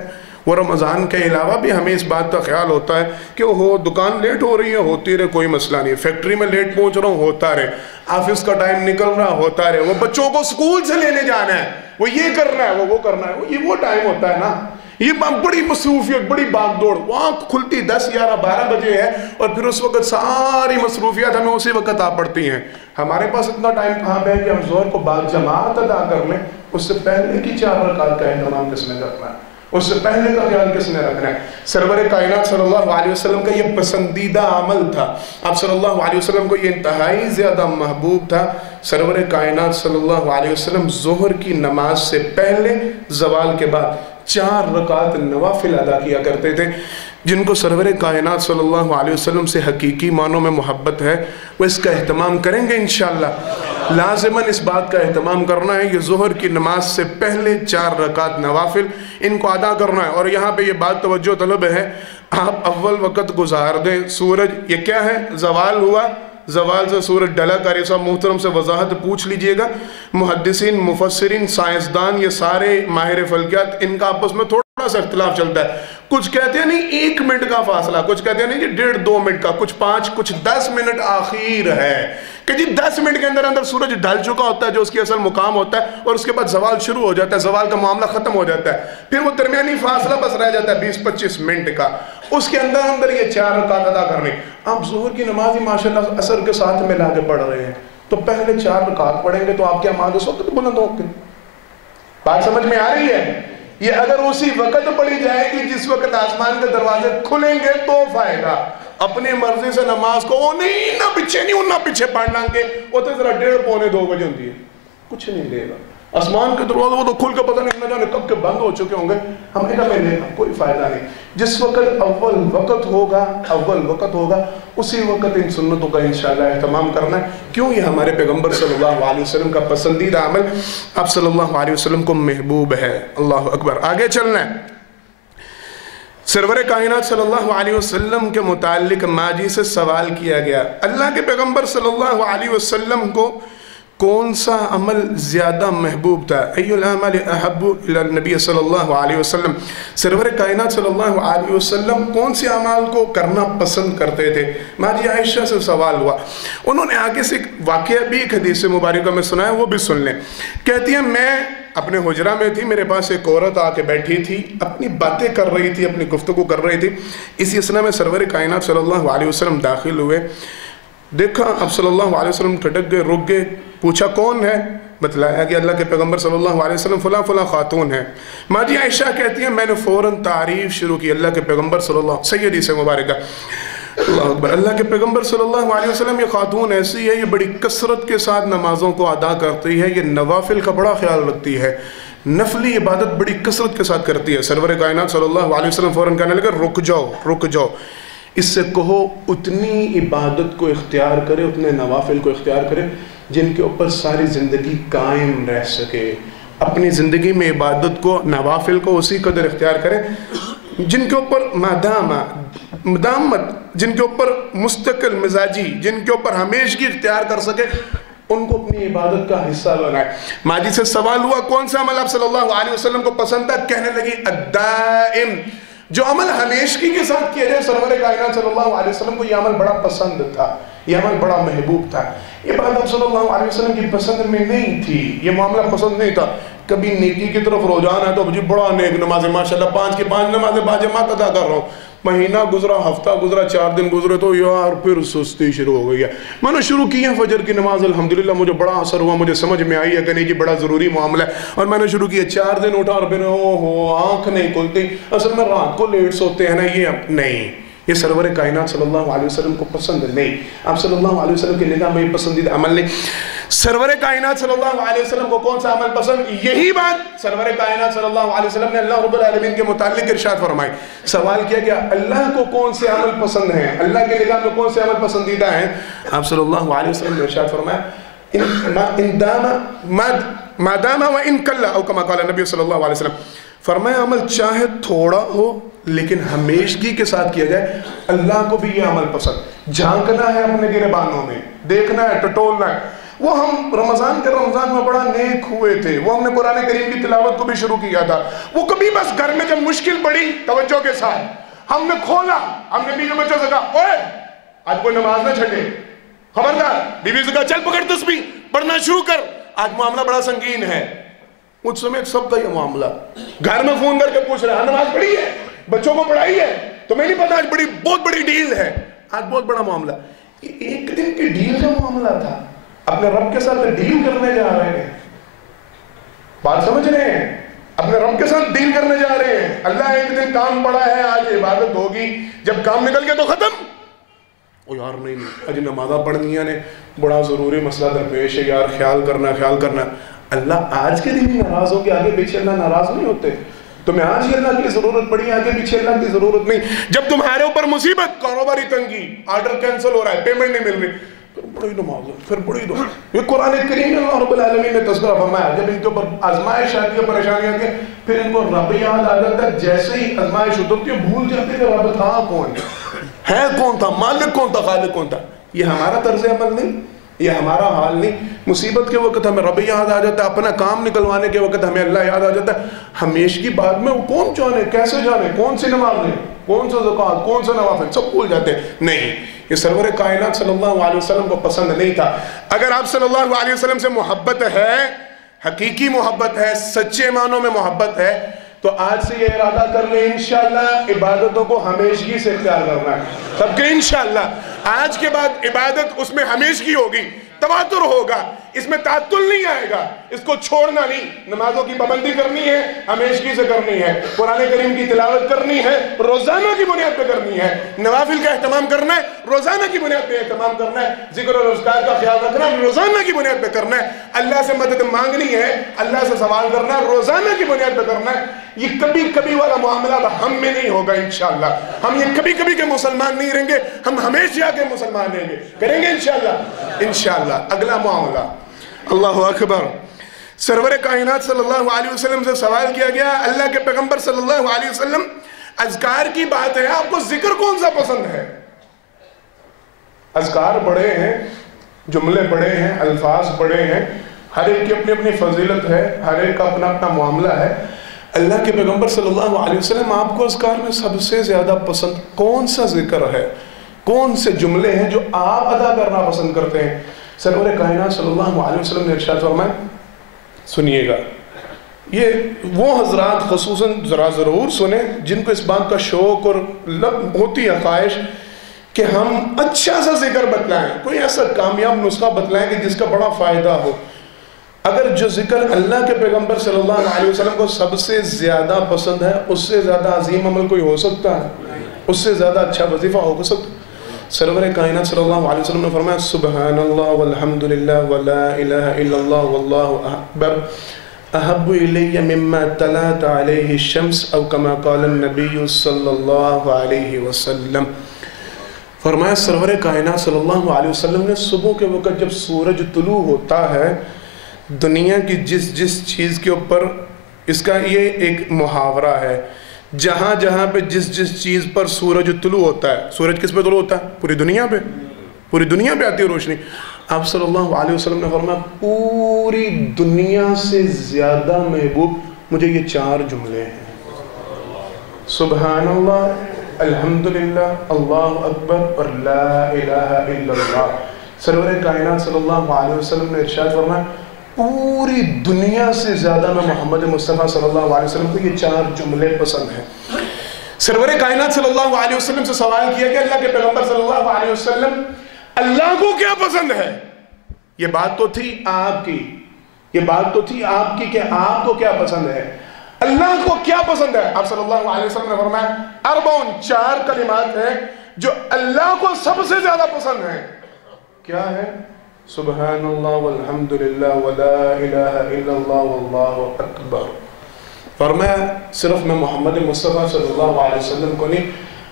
وہ رمضان کے علاوہ بھی ہمیں اس بات کا خیال ہوتا ہے کہ وہ دکان لیٹ ہو رہی ہے, ہوتی رہے, کوئی مسئلہ نہیں, فیکٹری میں لیٹ پہنچ رہا ہوں, ہوتا رہے, آفس کا ٹائم نکل رہا, ہوتا رہے, وہ بچوں کو سکول سے لینے جانا ہے, وہ یہ کرنا ہے, وہ کرنا ہے, یہ وہ ٹائم ہوتا ہے نا. یہ بڑی مصروفیت, بڑی باغ دوڑ, وہاں کھلتی 10, 11, 12 بجے ہے اور پھر اس وقت ساری مصروفیات ہمیں اسی وقت آ پڑتی ہیں. ہمارے پاس اتنا ٹائم کہاں پہ ہے کہ ہم ظہر کو بعد جماعت ادا کر لیں؟ اس سے پہلے کی 4 رکعت کا اہتمام کس نے کرنا ہے, اس سے پہلے کا خیال کس نے رکھنا ہے؟ سرور کائنات صلی اللہ علیہ وسلم کا یہ پسندیدہ عمل تھا. آپ صلی اللہ علیہ وسلم کو یہ انتہائی زیادہ محبوب تھا. سرور کائنات صلی اللہ علیہ وسلم ظہر کی نماز سے پہلے زوال کے بعد 4 رکعت نوافل ادا کیا کرتے تھے. جن کو سرور کائنات صلی اللہ علیہ وسلم سے حقیقی معنوں میں محبت ہے وہ اس کا اہتمام کریں گے انشاءاللہ. لازماً اس بات کا اہتمام کرنا ہے کہ ظہر کی نماز سے پہلے 4 رکعت نوافل ان کو ادا کرنا ہے. اور یہاں پہ یہ بات توجہ طلب ہے, آپ اول وقت گزار دیں. سورج یہ کیا ہے؟ زوال ہوا, زوال سے سورج ڈلا. قاری صاحب محترم سے وضاحت پوچھ لیجئے گا. محدثین, مفسرین, سائنسدان, یہ سارے ماہر فلکیات, ان کا آپس میں تھوڑا سا اختلاف چلتا ہے. کچھ کہتے ہیں نہیں 1 منٹ کا فاصلہ, کچھ کہتے ہیں نہیں جی 1.5-2 منٹ کا, کچھ 5, کچھ 10 منٹ آخیر ہے کہ جی 10 منٹ کے اندر اندر سورج ڈھل چکا ہوتا ہے جو اس کی اصل مقام ہوتا ہے, اور اس کے بعد زوال شروع ہو جاتا ہے, زوال کا معاملہ ختم ہو جاتا ہے. پھر وہ درمیانی فاصلہ بس رہ جاتا ہے 20-25 منٹ کا, اس کے اندر اندر یہ 4 رکعت ادا کرنے. آپ ظہر کی نماز ہی ماشاءاللہ عصر کے ساتھ میں لا کے پڑھ رہے ہیں, تو پہلے 4 رکعت پڑھیں گے تو آپ کی نماز اس وقت بلند ہوگی. بات سمجھ میں آ رہی ہے؟ یہ اگر اسی وقت پڑھی جائے گی جس وقت آسمان کے دروازے کھلیں گے تو فائدہ. اپنی مرضی سے نماز کو وہ نہیں نہ پیچھے پڑھ لیں گے, وہ تو ذرا 1:30-2 بجے ہوتی ہے, کچھ نہیں لے گا. آسمان کے دروازے وہ تو کھل کے پتہ نہیں نہ جانے کب کے بند ہو چکے ہوں گے, ہمیں کہا میں لینا کوئی فائدہ نہیں. جس وقت اول وقت ہوگا اسی وقت ان سنتوں کا انشاءاللہ اہتمام کرنا ہے. کیوں؟ یہ ہمارے پیغمبر صلی اللہ علیہ وسلم کا پسندیدہ عمل, آپ صلی اللہ علیہ وسلم کو محبوب ہے. اللہ اکبر. آگے چلنا ہے. سرور کائنات صلی اللہ علیہ وسلم کے متعلق ماجی سے سوال کیا گیا, اللہ کے پیغمبر صلی اللہ علیہ وسلم کو کون سا عمل زیادہ محبوب تھا؟ ای العمل احب الی النبی صلی اللہ علیہ وسلم, سرور کائنات صلی اللہ علیہ وسلم کون سے اعمال کو کرنا پسند کرتے تھے؟ ماجی عائشہ سے سوال ہوا. انہوں نے آگے سے ایک واقعہ بھی ایک حدیث مبارکہ میں سنا ہے, وہ بھی سن لیں. کہتی ہیں میں اپنے حجرہ میں تھی, میرے پاس ایک عورت آ کے بیٹھی تھی, اپنی باتیں کر رہی تھی, اپنی گفتگو کر رہی تھی. اسی اسنا میں سرور کائنات صلی اللہ علیہ وسلم داخل ہوئے. دیکھا اب صلی اللہ علیہ وسلم ٹھٹک گئے, رک گئے. پوچھا کون ہے؟ بتلایا کہ اللہ کے پیغمبر صلی اللہ علیہ وسلم فلاں فلاں خاتون ہے. ماجی عائشہ کہتی ہیں میں نے فوراً تعریف شروع کی اللہ کے پیغمبر صلی اللہ سیدی سے مبارکہ. اللہ اکبر. اللہ کے پیغمبر صلی اللہ علیہ وسلم, یہ خاتون ایسی ہے, یہ بڑی کثرت کے ساتھ نمازوں کو ادا کرتی ہے, یہ نوافل کا بڑا خیال رکھتی ہے, نفلی عبادت بڑی کثرت کے ساتھ کرتی ہے. سرور کائنات صلی اللہ علیہ وسلم فوراً کہنے لگے رک جاؤ, اس سے کہو اتنی عبادت کو اختیار کرے, اتنے نوافل کو اختیار کرے جن کے اوپر ساری زندگی قائم رہ سکے. اپنی زندگی میں عبادت کو, نوافل کو اسی قدر اختیار کرے جن کے اوپر مدامت, جن کے اوپر مستقل مزاجی, جن کے اوپر ہمیشگی اختیار کر سکے, ان کو اپنی عبادت کا حصہ بنائے. ماجی سے سوال ہوا کون سا عمل آپ صلی اللہ علیہ وسلم کو پسند تھا؟ کہنے لگی الدائم, جو عمل ہمیشگی کے ساتھ کیا جائے. سرور کائنات صلی اللہ علیہ وسلم کو یہ عمل بڑا پسند تھا, یہ عمل بڑا محبوب تھا. یہ بات صلی اللہ علیہ وسلم کی پسند میں نہیں تھی, یہ معاملہ پسند نہیں تھا. کبھی نیکی کی طرف رجحان ہے تو جی بڑا نیک نمازیں ماشاءاللہ 5 کی 5 نمازیں باجماعت ادا کر رہا ہوں. مہینہ گزرا, ہفتہ گزرا, 4 دن گزرے تو یار پھر سستی شروع ہو گئی ہے. میں نے شروع کی ہے فجر کی نماز, الحمدللہ مجھے بڑا اثر ہوا, مجھے سمجھ میں آئی ہے کہ نہیں جی بڑا ضروری معاملہ ہے, اور میں نے شروع کی ہے 4 دن اٹھا اور پھر آنکھ نہیں کھلتی, اصل میں رات کو لیٹ سوتے ہیں نا, یہ نہیں, یہ سرور کائنات صلی اللہ علیہ وسلم کو پسند نہیں. آپ صلی اللہ علیہ وسلم کی نگاہ میں پسندیدہ عمل نہیں. سرور کائنات صلی اللہ علیہ وسلم کو کون سا عمل پسند؟ یہی بات سرور کائنات صلی اللہ علیہ وسلم نے اللہ رب العالمین کے متعلق ارشاد فرمائی. سوال کیا گیا اللہ کو کون سے عمل پسند ہیں, اللہ کی نگاہ میں کون سے عمل پسندیدہ ہیں؟ آپ صلی اللہ علیہ وسلم نے ارشاد فرمایا ما دام و ان کلا, او کما قال نبی صلی اللہ علیہ وسلم, فرمایا عمل چاہے تھوڑا ہو لیکن ہمیشگی کے ساتھ کیا جائے, اللہ کو بھی یہ عمل پسند. جھانکنا ہے اپنے گریبانوں میں, دیکھنا ہے, ٹٹولنا ہے. وہ ہم رمضان میں بڑا نیک ہوئے تھے, وہ ہم نے قرآن کریم کی تلاوت کو بھی شروع کیا تھا. وہ کبھی بس گھر میں جب مشکل پڑی توجہ کے ساتھ ہم نے کھولا, ہم نے بیوی بچوں سے کہا اوے آج کوئی نماز نہ چھٹے, خبردار. بیوی سے کہا چل پکڑ تسبیح پڑھنا شروع کر, آج معاملہ بڑا سنگین ہے. مجھ سمیت سب کا یہ معاملہ, گھر میں فون کر کے پوچھ رہے ہیں نماز پڑھی ہے, بچوں کو پڑھائی ہے, تو میں نہیں پتا آج بہت بڑی ڈیل ہے, آج بہت بڑا معاملہ. یہ ایک دن کی ڈیل کا معاملہ تھا, اپنے رب کے ساتھ ڈیل کرنے جا رہے ہیں. بات سمجھ رہے ہیں؟ اپنے رب کے ساتھ ڈیل کرنے جا رہے ہیں. اللہ ایک دن کام پڑا ہے, آج عبادت ہوگی, جب کام نکل گیا تو ختم. او یار نہیں, آج نمازہ پڑھنیاں نے, بڑا ضروری مسئلہ درپیش ہے یار, خیال کرنا. اللہ آج کے دن ہی ناراض ہو کے آگے پیچھے اللہ ناراض نہیں ہوتے. تمہیں آج ہی اللہ کی ضرورت پڑی, آگے پیچھے اللہ کی ضرورت نہیں. جب تمہارے اوپر مصیبت, کاروباری تنگی, آرڈر کینسل ہو رہا ہے, پیمنٹ نہیں مل رہی, پھر بڑی نماز ہے, پھر بڑی دعا. یہ قرآن کریم میں اللہ رب العالمین نے تذکرہ فرمایا, جب ان کے اوپر آزمائش آتی ہے, پریشانیاں آتی ہیں, پھر ان کو رب یاد آ جاتا ہے. جیسے ہی آزمائش اترتی ہے بھول جاتے کہ رب تھا کون, ہے کون تھا, مالک کون تھا, خالق کون تھا. یہ ہمارا طرز عمل نہیں, یہ ہمارا حال نہیں. مصیبت کے وقت ہمیں رب یاد آ جاتا ہے, اپنا کام نکلوانے کے وقت ہمیں اللہ یاد آ جاتا ہے. ہمیشگی بعد میں وہ کون جانے, کیسے جانے, کون سی نماز لیں, کون سا زکوٰۃ, کون سا نوافل, سب بھول جاتے ہیں. نہیں, یہ سرور کائنات صلی اللہ علیہ وسلم کو پسند نہیں تھا. اگر آپ صلی اللہ علیہ وسلم سے محبت ہے, حقیقی محبت ہے, سچے معنوں میں محبت ہے, تو آج سے یہ ارادہ کر لیں انشاءاللہ عبادتوں کو ہمیشگی سے اختیار کرنا ہے. سب کہ انشاءاللہ آج کے بعد عبادت اس میں ہمیشگی ہوگی, تواتر ہوگا, اس میں تعطل نہیں آئے گا, اس کو چھوڑنا نہیں. نمازوں کی پابندی کرنی ہے, ہمیشگی سے کرنی ہے. قرآن کریم کی تلاوت کرنی ہے, روزانہ کی بنیاد پہ کرنی ہے. نوافل کا اہتمام کرنا ہے, روزانہ کی بنیاد پہ اہتمام کرنا ہے. ذکر اور اذکار کا خیال رکھنا, روزانہ کی بنیاد پہ کرنا ہے. اللہ سے مدد مانگنی ہے, اللہ سے سوال کرنا, روزانہ کی بنیاد پہ کرنا ہے. یہ کبھی کبھی والا معاملہ ہم میں نہیں ہوگا انشاءاللہ. ہم یہ کبھی کبھی کے مسلمان نہیں رہیں گے, ہم ہمیشہ کے مسلمان رہیں گے. کریں گے انشاءاللہ. انشاءاللہ. اگلا معاملہ, اللہ اکبر. سرور کائنات صلی اللہ علیہ وسلم سے سوال کیا گیا, اللہ کے پیغمبر صلی اللہ علیہ وسلم, اذکار کی بات ہے, آپ کو ذکر کون سا پسند ہے؟ اذکار بڑے ہیں, جملے بڑے ہیں, الفاظ بڑے ہیں, ہر ایک کی اپنی اپنی فضیلت ہے, ہر ایک کا اپنا اپنا معاملہ ہے. اللہ کے پیغمبر صلی اللہ علیہ وسلم, آپ کو اذکار میں سب سے زیادہ پسند کون سا ذکر ہے, کون سے جملے ہیں جو آپ ادا کرنا پسند کرتے ہیں؟ سرور کائنات صلی اللہ علیہ وسلم نے ارشاد فرمایا, سنیے گا, یہ وہ حضرات خصوصاً ذرا ضرور سنیں جن کو اس بات کا شوق اور ہوتی ہے خواہش کہ ہم اچھا سا ذکر بتلائیں, کوئی ایسا کامیاب نسخہ بتلائیں کہ جس کا بڑا فائدہ ہو. اگر جو ذکر اللہ کے پیغمبر صلی اللہ علیہ وسلم کو سب سے زیادہ پسند ہے, اس سے زیادہ عظیم عمل کوئی ہو سکتا ہے, اس سے زیادہ اچھا وظیفہ ہو سکتا ہے؟ سرور کائنات صلی اللہ علیہ وسلم نے فرمایا, سبحان اللہ والحمدللہ ولا الہ الا اللہ واللہ اکبر احب الی مما طلعت علیہ الشمس او کما قال النبی صلی اللہ علیہ وسلم. فرمایا سرور کائنات صلی اللہ علیہ وسلم نے صبح کے وقت جب سورج طلوع ہوتا ہے, دنیا کی جس چیز کے اوپر, اس کا یہ ایک محاورہ ہے, جہاں جہاں پہ جس چیز پر سورج طلوع ہوتا ہے, سورج کس پہ طلوع ہوتا ہے؟ پوری دنیا پہ, پوری دنیا پہ آتی ہے روشنی. آپ صلی اللہ علیہ وسلم نے فرمایا پوری دنیا سے زیادہ محبوب مجھے یہ 4 جملے ہیں, سبحان اللہ, الحمدللہ, اللہ اکبر اور لا الہ الا اللہ. سرور کائنات صلی اللہ علیہ وسلم نے ارشاد فرمایا پوری دنیا سے زیادہ میں محمد مصطفیٰ صلی اللہ علیہ وسلم کو یہ 4 جملے پسند ہیں. سرور کائنات صلی اللہ علیہ وسلم سے سوال کیا کہ اللہ کے پیغمبر صلی اللہ علیہ وسلم, اللہ کو کیا پسند ہے؟ یہ بات تو تھی آپ کی, یہ بات تو تھی آپ کی کہ آپ کو کیا پسند ہے, اللہ کو کیا پسند ہے؟ آپ صلی اللہ علیہ وسلم نے فرمایا 4 کلمات ہیں جو اللہ کو سب سے زیادہ پسند ہیں. کیا ہے؟ سبحان اللہ والحمدللہ ولا الہ الا اللہ واللہ اکبر. فرمایا صرف میں محمد مصطفیٰ صلی اللہ علیہ وسلم کو نہیں,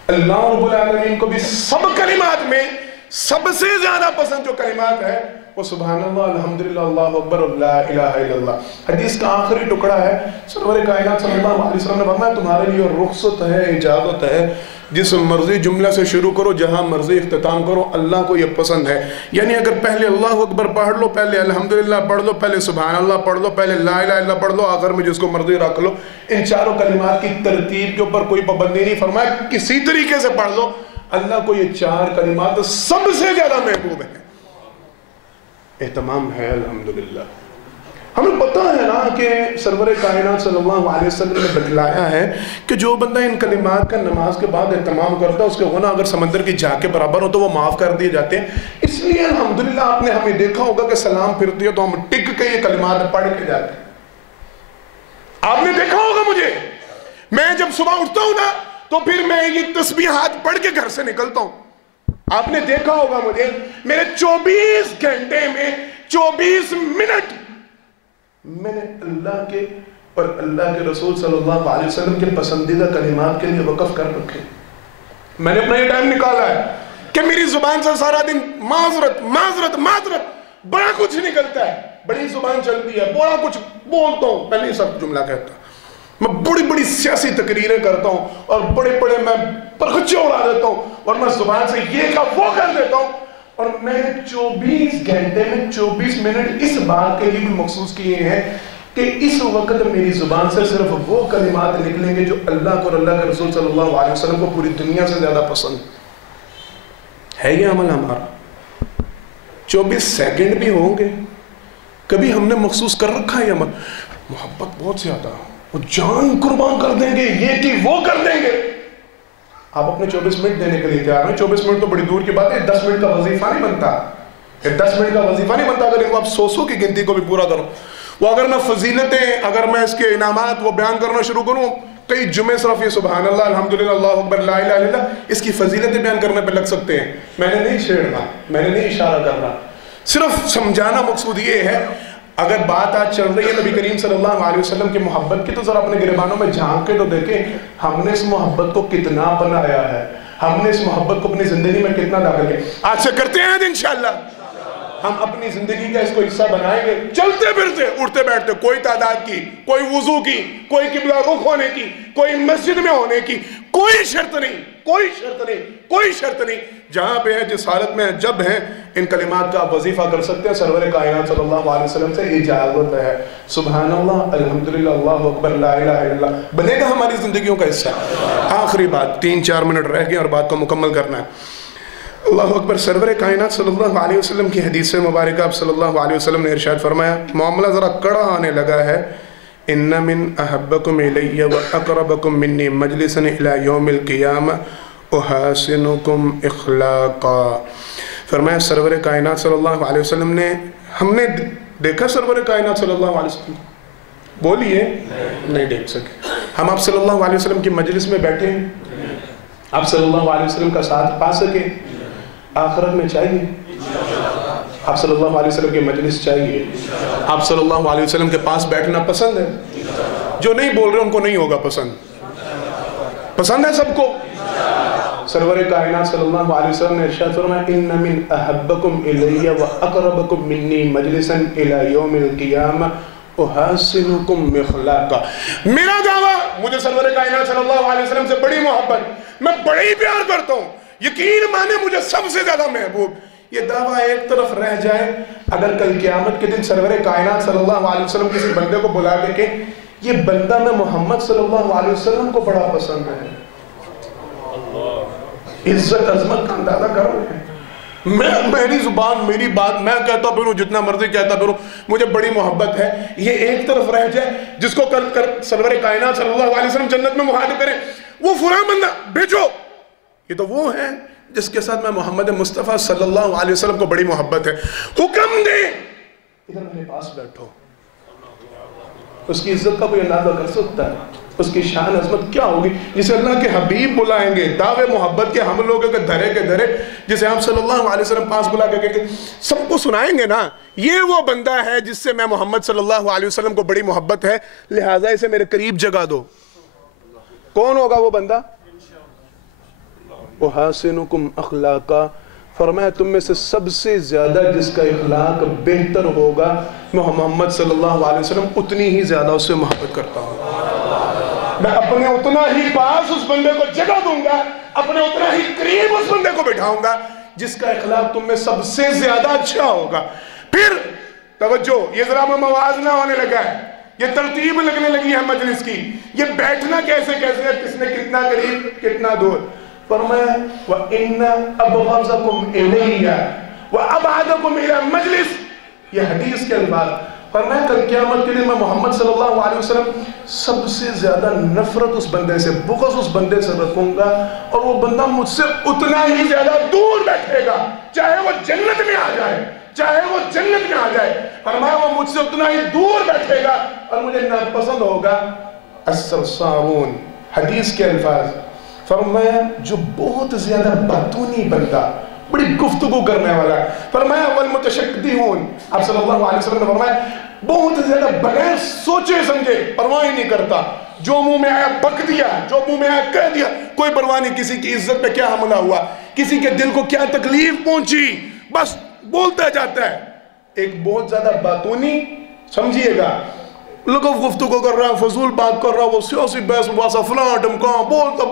اللہ رب العالمین کو بھی سب کلمات میں سب سے زیادہ پسند جو کلمات ہے وہ سبحان اللہ, الحمدللہ, اللہ اکبر اور لا الہ الا اللہ. حدیث کا آخری ٹکڑا ہے, سرور کائنات صلی اللہ علیہ وسلم نے فرمایا تمہارے لیے رخصت ہے, اجازت ہے, جس مرضی جملہ سے شروع کرو, جہاں مرضی اختتام کرو, اللہ کو یہ پسند ہے. یعنی اگر پہلے اللہ اکبر پڑھ لو, پہلے الحمدللہ پڑھ لو, پہلے سبحان اللہ پڑھ لو, پہلے لا الہ الا اللہ پڑھ لو, آخر میں جس کو مرضی رکھ لو, ان 4 کلمات کی ترتیب کے اوپر کوئی پابندی نہیں. فرمایا کسی طریقے سے پڑھ لو, اللہ کو یہ 4 کلمات سب سے زیادہ محبوب ہیں. اہتمام ہے الحمدللہ. ہمیں پتہ ہے نا کہ سرور کائنات صلی اللہ علیہ وسلم نے بتلایا ہے کہ جو بندہ ان کلمات کا نماز کے بعد اہتمام کرتا ہے, اس کے گناہ اگر سمندر کی جھاگ کے برابر ہو تو وہ معاف کر دیے جاتے ہیں. اس لیے الحمدللہ آپ نے ہمیں دیکھا ہوگا کہ سلام پھرتی ہے تو ہم ٹک کے یہ کلمات پڑھ کے جاتے ہیں. آپ نے دیکھا ہوگا مجھے, میں جب صبح اٹھتا ہوں نا تو پھر میں یہ تسبیحات پڑھ کے گھر سے نکلتا ہوں. آپ نے دیکھا ہوگا مجھے, میرے 24 گھنٹے میں 24 منٹ میں نے اللہ کے اور اللہ کے رسول صلی اللہ علیہ وسلم کے پسندیدہ کلمات کے لیے وقف کر رکھے. میں نے اپنا یہ ٹائم نکالا ہے کہ میری زبان سے سارا دن معذرت معذرت معذرت بڑا کچھ نکلتا ہے, بڑی زبان چلتی ہے, بڑا کچھ بولتا ہوں, پہلے سب جملہ کہتا ہوں, میں بڑی بڑی سیاسی تقریریں کرتا ہوں اور بڑے بڑے میں پرخچے اڑا دیتا ہوں اور میں زبان سے یہ کا وہ کر دیتا ہوں. اور میں نے 24 گھنٹے میں 24 منٹ اس بات کے لیے بھی مخصوص کیے ہیں کہ اس وقت میری زبان سے صرف وہ کلمات نکلیں گے جو اللہ کو اور اللہ کے رسول صلی اللہ علیہ وسلم کو پوری دنیا سے زیادہ پسند ہے۔ یہ عمل ہمارا 24 سیکنڈ بھی ہوں گے، کبھی ہم نے مخصوص کر رکھا ہے یہ عمل؟ محبت بہت زیادہ، وہ جان قربان کر دیں گے، یہ کہ وہ کر دیں گے۔ آپ اپنے 24 منٹ دینے کے لیے تیار ہیں؟ 24 منٹ تو بڑی دور کی بات ہے، 10 منٹ کا وظیفہ نہیں بنتا، 10 منٹ کا وظیفہ نہیں بنتا اگر ان کو آپ 100 کی گنتی کو بھی پورا کرو۔ وہ اگر میں فضیلتیں، اگر میں اس کے انعامات وہ بیان کرنا شروع کروں، کئی جمعے صرف یہ سبحان اللہ الحمدللہ اللہ اکبر لا الہ الا اللہ اس کی فضیلتیں بیان کرنے پہ لگ سکتے ہیں۔ میں نے نہیں چھیڑنا، میں نے نہیں اشارہ کرنا، صرف سمجھانا مقصود یہ ہے۔ اگر بات آج چل رہی ہے نبی کریم صلی اللہ علیہ وسلم کی محبت کی، تو ذرا اپنے گریبانوں میں جھانک کے تو دیکھیں ہم نے اس محبت کو کتنا اپنایا ہے، ہم نے اس محبت کو اپنی زندگی میں کتنا داخل کیا۔ آج سے کرتے ہیں انشاءاللہ ہم اپنی زندگی کا اس کو حصہ بنائیں گے، چلتے پھرتے اٹھتے بیٹھتے، کوئی تعداد کی، کوئی وضو کی، کوئی قبلہ رخ ہونے کی، کوئی مسجد میں ہونے کی کوئی شرط نہیں، کوئی شرط نہیں، کوئی شرط نہیں۔ جہاں پہ ہیں، جس حالت میں ہیں، جب ہیں، ان کلمات کا آپ وظیفہ کر سکتے ہیں۔ سرور کائنات صلی اللہ علیہ وسلم سے اجازت ہے۔ سبحان اللہ الحمدللہ اللہ اکبر لا الہ الا اللہ بنے گا ہماری زندگیوں کا حصہ۔ آخری بات، 3-4 منٹ رہ گئے اور بات کو مکمل کرنا ہے۔ اللہ اکبر۔ سرور کائنات صلی اللہ علیہ وسلم کی حدیث مبارکہ آپ صلی اللہ علیہ وسلم نے ارشاد فرمایا، معاملہ ذرا کڑا آنے لگا ہے، ان من احبکم الی و اقربکم منی مجلسا الی یوم القیامہ احاسنکم اخلاقا۔ فرمایا سرور کائنات صلی اللہ علیہ وسلم نے، ہم نے دیکھا سرور کائنات صلی اللہ علیہ وسلم؟ بولیے نہیں دیکھ سکے۔ ہم آپ صلی اللہ علیہ وسلم کی مجلس میں بیٹھے ہیں، آپ صلی اللہ علیہ وسلم کا ساتھ پا سکے آخرت میں چاہیے؟ آپ صلی اللہ علیہ وسلم کی مجلس چاہیے؟ آپ صلی اللہ علیہ وسلم کے پاس بیٹھنا پسند ہے؟ جو نہیں بول رہے ان کو نہیں ہوگا پسند، پسند ہے سب کو؟ سرور کائنات صلی اللہ علیہ وسلم نے ارشاد فرمایا، ان من احبکم الی و اقربکم منی مجلسا الی یوم القیامہ احاسنکم اخلاقا۔ میرا دعویٰ، مجھے سرور کائنات صلی اللہ علیہ وسلم سے بڑی محبت، میں بڑی پیار کرتا ہوں، یقین مانے مجھے سب سے زیادہ محبوب۔ یہ دعویٰ ایک طرف رہ جائے، اگر کل قیامت کے دن سرور کائنات صلی اللہ علیہ وسلم کسی بندے کو بلا کے کہ یہ بندہ میں محمد صلی اللہ علیہ وسلم کو بڑا پسند ہے، عزت عظمت کا اندازہ کرو۔ میری زبان، میری بات، میں کہتا پھروں جتنا مرضی کہتا پھروں، مجھے بڑی محبت ہے، یہ ایک طرف رہ جائے۔ جس کو کل سرور کائنات صلی اللہ علیہ وسلم جنت میں مخاطب کریں، وہ فلاں بندہ بھیجو، یہ تو وہ ہے جس کے ساتھ میں محمد مصطفیٰ صلی اللہ علیہ وسلم کو بڑی محبت ہے، حکم دے ادھر میرے پاس بیٹھو۔ اس کی عزت کا کوئی اندازہ کر سکتا ہے؟ اس کی شان عظمت کیا ہوگی جسے اللہ کے حبیب بلائیں گے، دعوے محبت کے ہم لوگوں کے دھرے کے دھرے، جسے آپ صلی اللہ علیہ وسلم پاس بلا کے کہ سب کو سنائیں گے نا، یہ وہ بندہ ہے جس سے میں محمد صلی اللہ علیہ وسلم کو بڑی محبت ہے، لہٰذا اسے میرے قریب جگہ دو۔ کون ہوگا وہ بندہ؟ احاسنکم اخلاقا، فرمایا تم میں سے سب سے زیادہ جس کا اخلاق بہتر ہوگا، میں محمد صلی اللہ علیہ وسلم اتنی ہی زیادہ اس سے محبت کرتا ہوں۔ میں اپنے اتنا ہی پاس اس بندے کو جگہ دوں گا، اپنے اتنا ہی قریب اس بندے کو بٹھاؤں گا جس کا اخلاق تم میں سب سے زیادہ اچھا ہوگا۔ پھر توجہ، یہ ذرا میں موازنہ ہونے لگا ہے، یہ ترتیب لگنے لگی ہے مجلس کی، یہ بیٹھنا کیسے کیسے ہے، کس نے کتنا قریب کتنا دور۔ فرمایا وَإِنَّ أَبْغَضَكُمْ إِلَيَّ وَأَبْعَدَكُمْ إِلَى مَجْلِسِ، یہ حدیث کے الفاظ۔ فرمایا کل قیامت کے دن میں محمد صلی اللہ علیہ وسلم سب سے زیادہ نفرت اس بندے سے، بغض اس بندے سے رکھوں گا، اور وہ بندہ مجھ سے اتنا ہی زیادہ دور بیٹھے گا، چاہے وہ جنت میں آ جائے، چاہے وہ جنت میں آ جائے۔ فرمایا وہ مجھ سے اتنا ہی دور بیٹھے گا اور مجھے ناپسند ہوگا۔ السرسارون، حدیث کے الفاظ۔ فرمایا جو بہت زیادہ باتونی بندہ، بڑی گفتگو کرنے والا ہے۔ فرمایا والمتشددون، آپ صلی اللہ علیہ وسلم نے فرمایا بہت زیادہ بغیر سوچے سمجھے، پرواہ ہی نہیں کرتا، جو منہ میں آیا بک دیا، جو منہ میں آیا کہہ دیا، کوئی پرواہ نہیں کسی کی عزت پہ کیا حملہ ہوا، کسی کے دل کو کیا تکلیف پہنچی، بس بولتا جاتا ہے۔ ایک بہت زیادہ باتونی، سمجھیے گا، لوگوں گفتگو کر رہا ہے، فضول بات کر رہا ہے، وہ سیاسی بحث واسا فلاں ڈمکاں، بولتا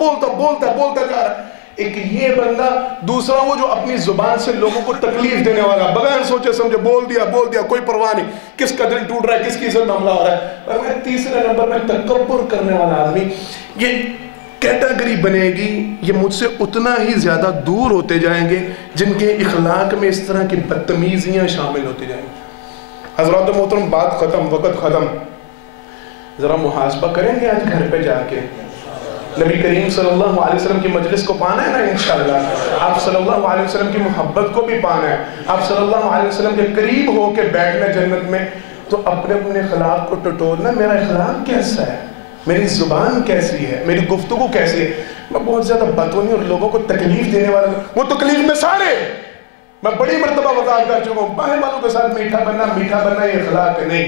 جا رہا ہے، ایک یہ بندہ، دوسرا وہ جو اپنی زبان سے لوگوں کو تکلیف دینے والا، بغیر سوچے سمجھے بول دیا کوئی پرواہ نہیں، کس کا دل ٹوٹ رہا ہے، کس کی عزت حملہ ہو رہا ہے۔ اور میں تیسرے نمبر میں تکبر کرنے والا آدمی، یہ کیٹیگری بنے گی، یہ مجھ سے اتنا ہی زیادہ دور ہوتے جائیں گے جن کے اخلاق میں اس طرح کی بدتمیزیاں شامل ہوتی جائیں گی۔ حضرات محترم، بات ختم، وقت ختم، ذرا محاسبہ کریں گے آج گھر پہ جا کے؟ نبی کریم صلی اللہ علیہ وسلم کی مجلس کو پانا ہے نا انشاءاللہ، آپ صلی اللہ علیہ وسلم کی محبت کو بھی پانا ہے، آپ صلی اللہ علیہ وسلم کے قریب ہو کے بیٹھنا جنت میں، تو اپنے اخلاق کو ٹٹولنا، میرا اخلاق کیسا ہے، میری زبان کیسی ہے، میری گفتگو کیسی ہے۔ میں بہت زیادہ بدتونی اور لوگوں کو تکلیف دینے والا، وہ تکلیف میں سارے میں بڑی مرتبہ وضاحت کر چکا ہوں، باہر والوں کے ساتھ میٹھا بننا یہ اخلاق نہیں۔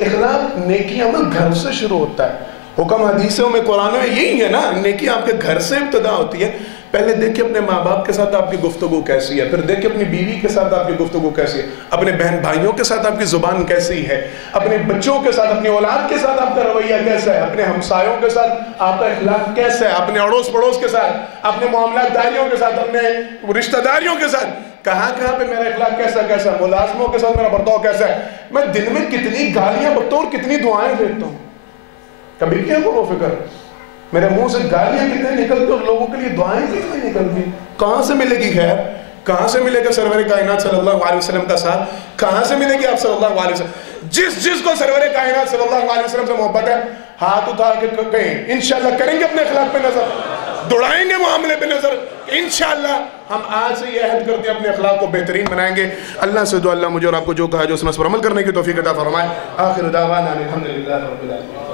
اخلاق نیکی عمل گھر سے شروع ہوتا ہے، حکم حدیثوں میں قرآن میں یہی ہے نا، نیکی آپ کے گھر سے ابتدا ہوتی ہے۔ پہلے دیکھیں اپنے ماں باپ کے ساتھ آپ کی گفتگو کیسی ہے، پھر دیکھیں اپنی بیوی کے ساتھ آپ کی گفتگو کیسی ہے، اپنے بہن بھائیوں کے ساتھ آپ کی زبان کیسی ہے، اپنے بچوں کے ساتھ، اپنی اولاد کے ساتھ آپ کا رویہ کیسا ہے، اپنے ہمسایوں کے ساتھ آپ کا اخلاق کیسا ہے، اپنے اڑوس پڑوس کے ساتھ، اپنے معاملات داریوں کے ساتھ، اپنے رشتہ داریوں کے ساتھ، کہاں پہ میرا اخلاق کیسا، ملازموں کے ساتھ میرا برتاؤ کیسا ہے، میں دن میں کتنی گالیاں بکتا ہوں اور کتنی دعائیں دیتا ہوں، کبھی کیا غور و فکر؟ میرے منہ سے گالیاں کتنے نکلتی اور لوگوں کے لیے دعائیں کتنے نکلتی؟ کہاں سے ملے گی خیر؟ کہاں سے ملے گا سرور کائنات صلی اللہ علیہ وسلم کا ساتھ؟ کہاں سے ملے گی آپ صلی اللہ علیہ وسلم؟ جس کو سرور کائنات صلی اللہ علیہ وسلم سے محبت ہے، ہاتھ اٹھا کے کہیں انشاءاللہ کریں گے اپنے اخلاق پہ نظر، دوڑائیں گے معاملے پہ نظر، انشاءاللہ ہم آج سے یہ عہد کرتے ہیں اپنے اخلاق کو بہترین بنائیں گے۔ اللہ سے دعا، اللہ مجھے اور آپ کو جو کہا جو اس پر عمل کرنے کی توفیق عطا فرمائے۔ آخر دعوانا الحمدللہ رب العالمین۔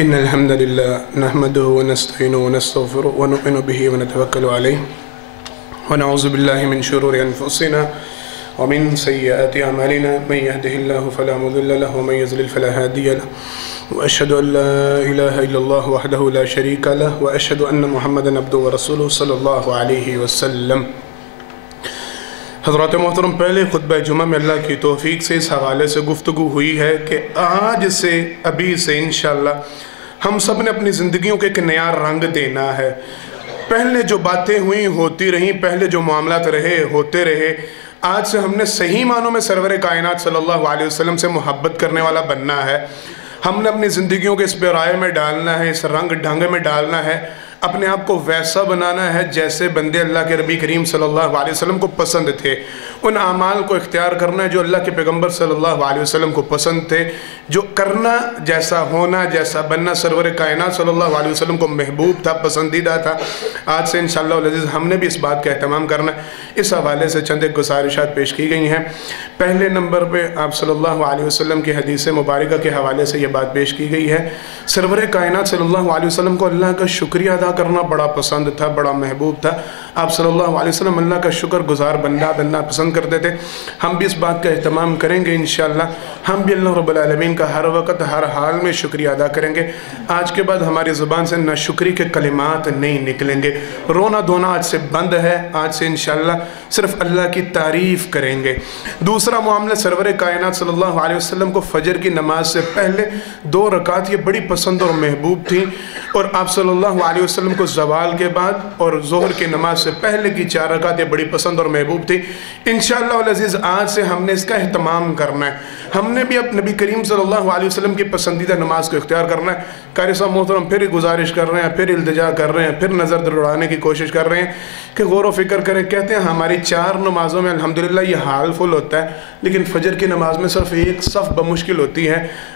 إن الحمد لله نحمده ونستعينه ونستغفره ونؤمن به ونتوكل عليه ونعوذ بالله من شرور أنفسنا ومن سيئات أعمالنا من يهده الله فلا مضل له ومن يضلل فلا هادي له وأشهد أن لا إله إلا الله وحده لا شريك له وأشهد أن محمدا عبده ورسوله صلى الله عليه وسلم۔ حضرات محترم، پہلے خطبہ جمعہ میں اللہ کی توفیق سے اس حوالے سے گفتگو ہوئی ہے کہ آج سے، ابھی سے انشاءاللہ ہم سب نے اپنی زندگیوں کے ایک نیا رنگ دینا ہے۔ پہلے جو باتیں ہوئیں ہوتی رہیں، پہلے جو معاملات رہے ہوتے رہے، آج سے ہم نے صحیح معنوں میں سرور کائنات صلی اللہ علیہ وسلم سے محبت کرنے والا بننا ہے۔ ہم نے اپنی زندگیوں کے اس پیرائے میں ڈالنا ہے، اس رنگ ڈھنگ میں ڈالنا ہے، اپنے آپ کو ویسا بنانا ہے جیسے بندے اللہ کے نبی کریم صلی اللہ علیہ وسلم کو پسند تھے۔ ان اعمال کو اختیار کرنا ہے جو اللہ کے پیغمبر صلی اللہ علیہ وسلم کو پسند تھے، جو کرنا، جیسا ہونا، جیسا بننا سرور کائنات صلی اللہ علیہ وسلم کو محبوب تھا، پسندیدہ تھا۔ آج سے انشاءاللہ العزیز ہم نے بھی اس بات کا اہتمام کرنا ہے۔ اس حوالے سے چند ایک گزارشات پیش کی گئی ہیں۔ پہلے نمبر پہ آپ صلی اللہ علیہ وسلم کی حدیث مبارکہ کے حوالے سے یہ بات پیش کی گئی ہے، سرور کائنات صلی اللہ علیہ وسلم کو اللہ کا شکریہ ادا کرنا بڑا پسند تھا، بڑا محبوب تھا۔ آپ صلی اللہ علیہ وسلم اللہ کا شکر گزار بننا پسند کرتے تھے۔ ہم بھی اس بات کا اہتمام کریں گے انشاءاللہ۔ ہم بھی اللہ رب العالمین کا ہر وقت ہر حال میں شکریہ ادا کریں گے۔ آج کے بعد ہماری زبان سے ناشکری کے کلمات نہیں نکلیں گے، رونا دھونا آج سے بند ہے۔ آج سے انشاءاللہ صرف اللہ کی تعریف کریں گے۔ دوسرا معاملہ، سرور کائنات صلی اللہ علیہ وسلم کو فجر کی نماز سے پہلے 2 رکعت یہ بڑی پسند اور محبوب تھیں، اور آپ صلی اللہ علیہ وسلم کو زوال کے بعد اور ظہر کی نماز سے پہلے کی 4 رکعت یہ بڑی پسند اور محبوب تھی۔ انشاءاللہ العزیز آج سے ہم نے اس کا اہتمام کرنا ہے۔ ہم نے بھی اب نبی کریم صلی اللہ علیہ وسلم کی پسندیدہ نماز کو اختیار کرنا ہے۔ قاری صاحب محترم پھر گزارش کر رہے ہیں، پھر التجا کر رہے ہیں، پھر نظر دوڑانے کی کوشش کر رہے ہیں کہ غور و فکر کریں۔ کہتے ہیں ہماری 4 نمازوں میں الحمدللہ یہ حال فل ہوتا ہے، لیکن فجر کی نماز میں صرف ایک صف بمشکل ہوتی ہے۔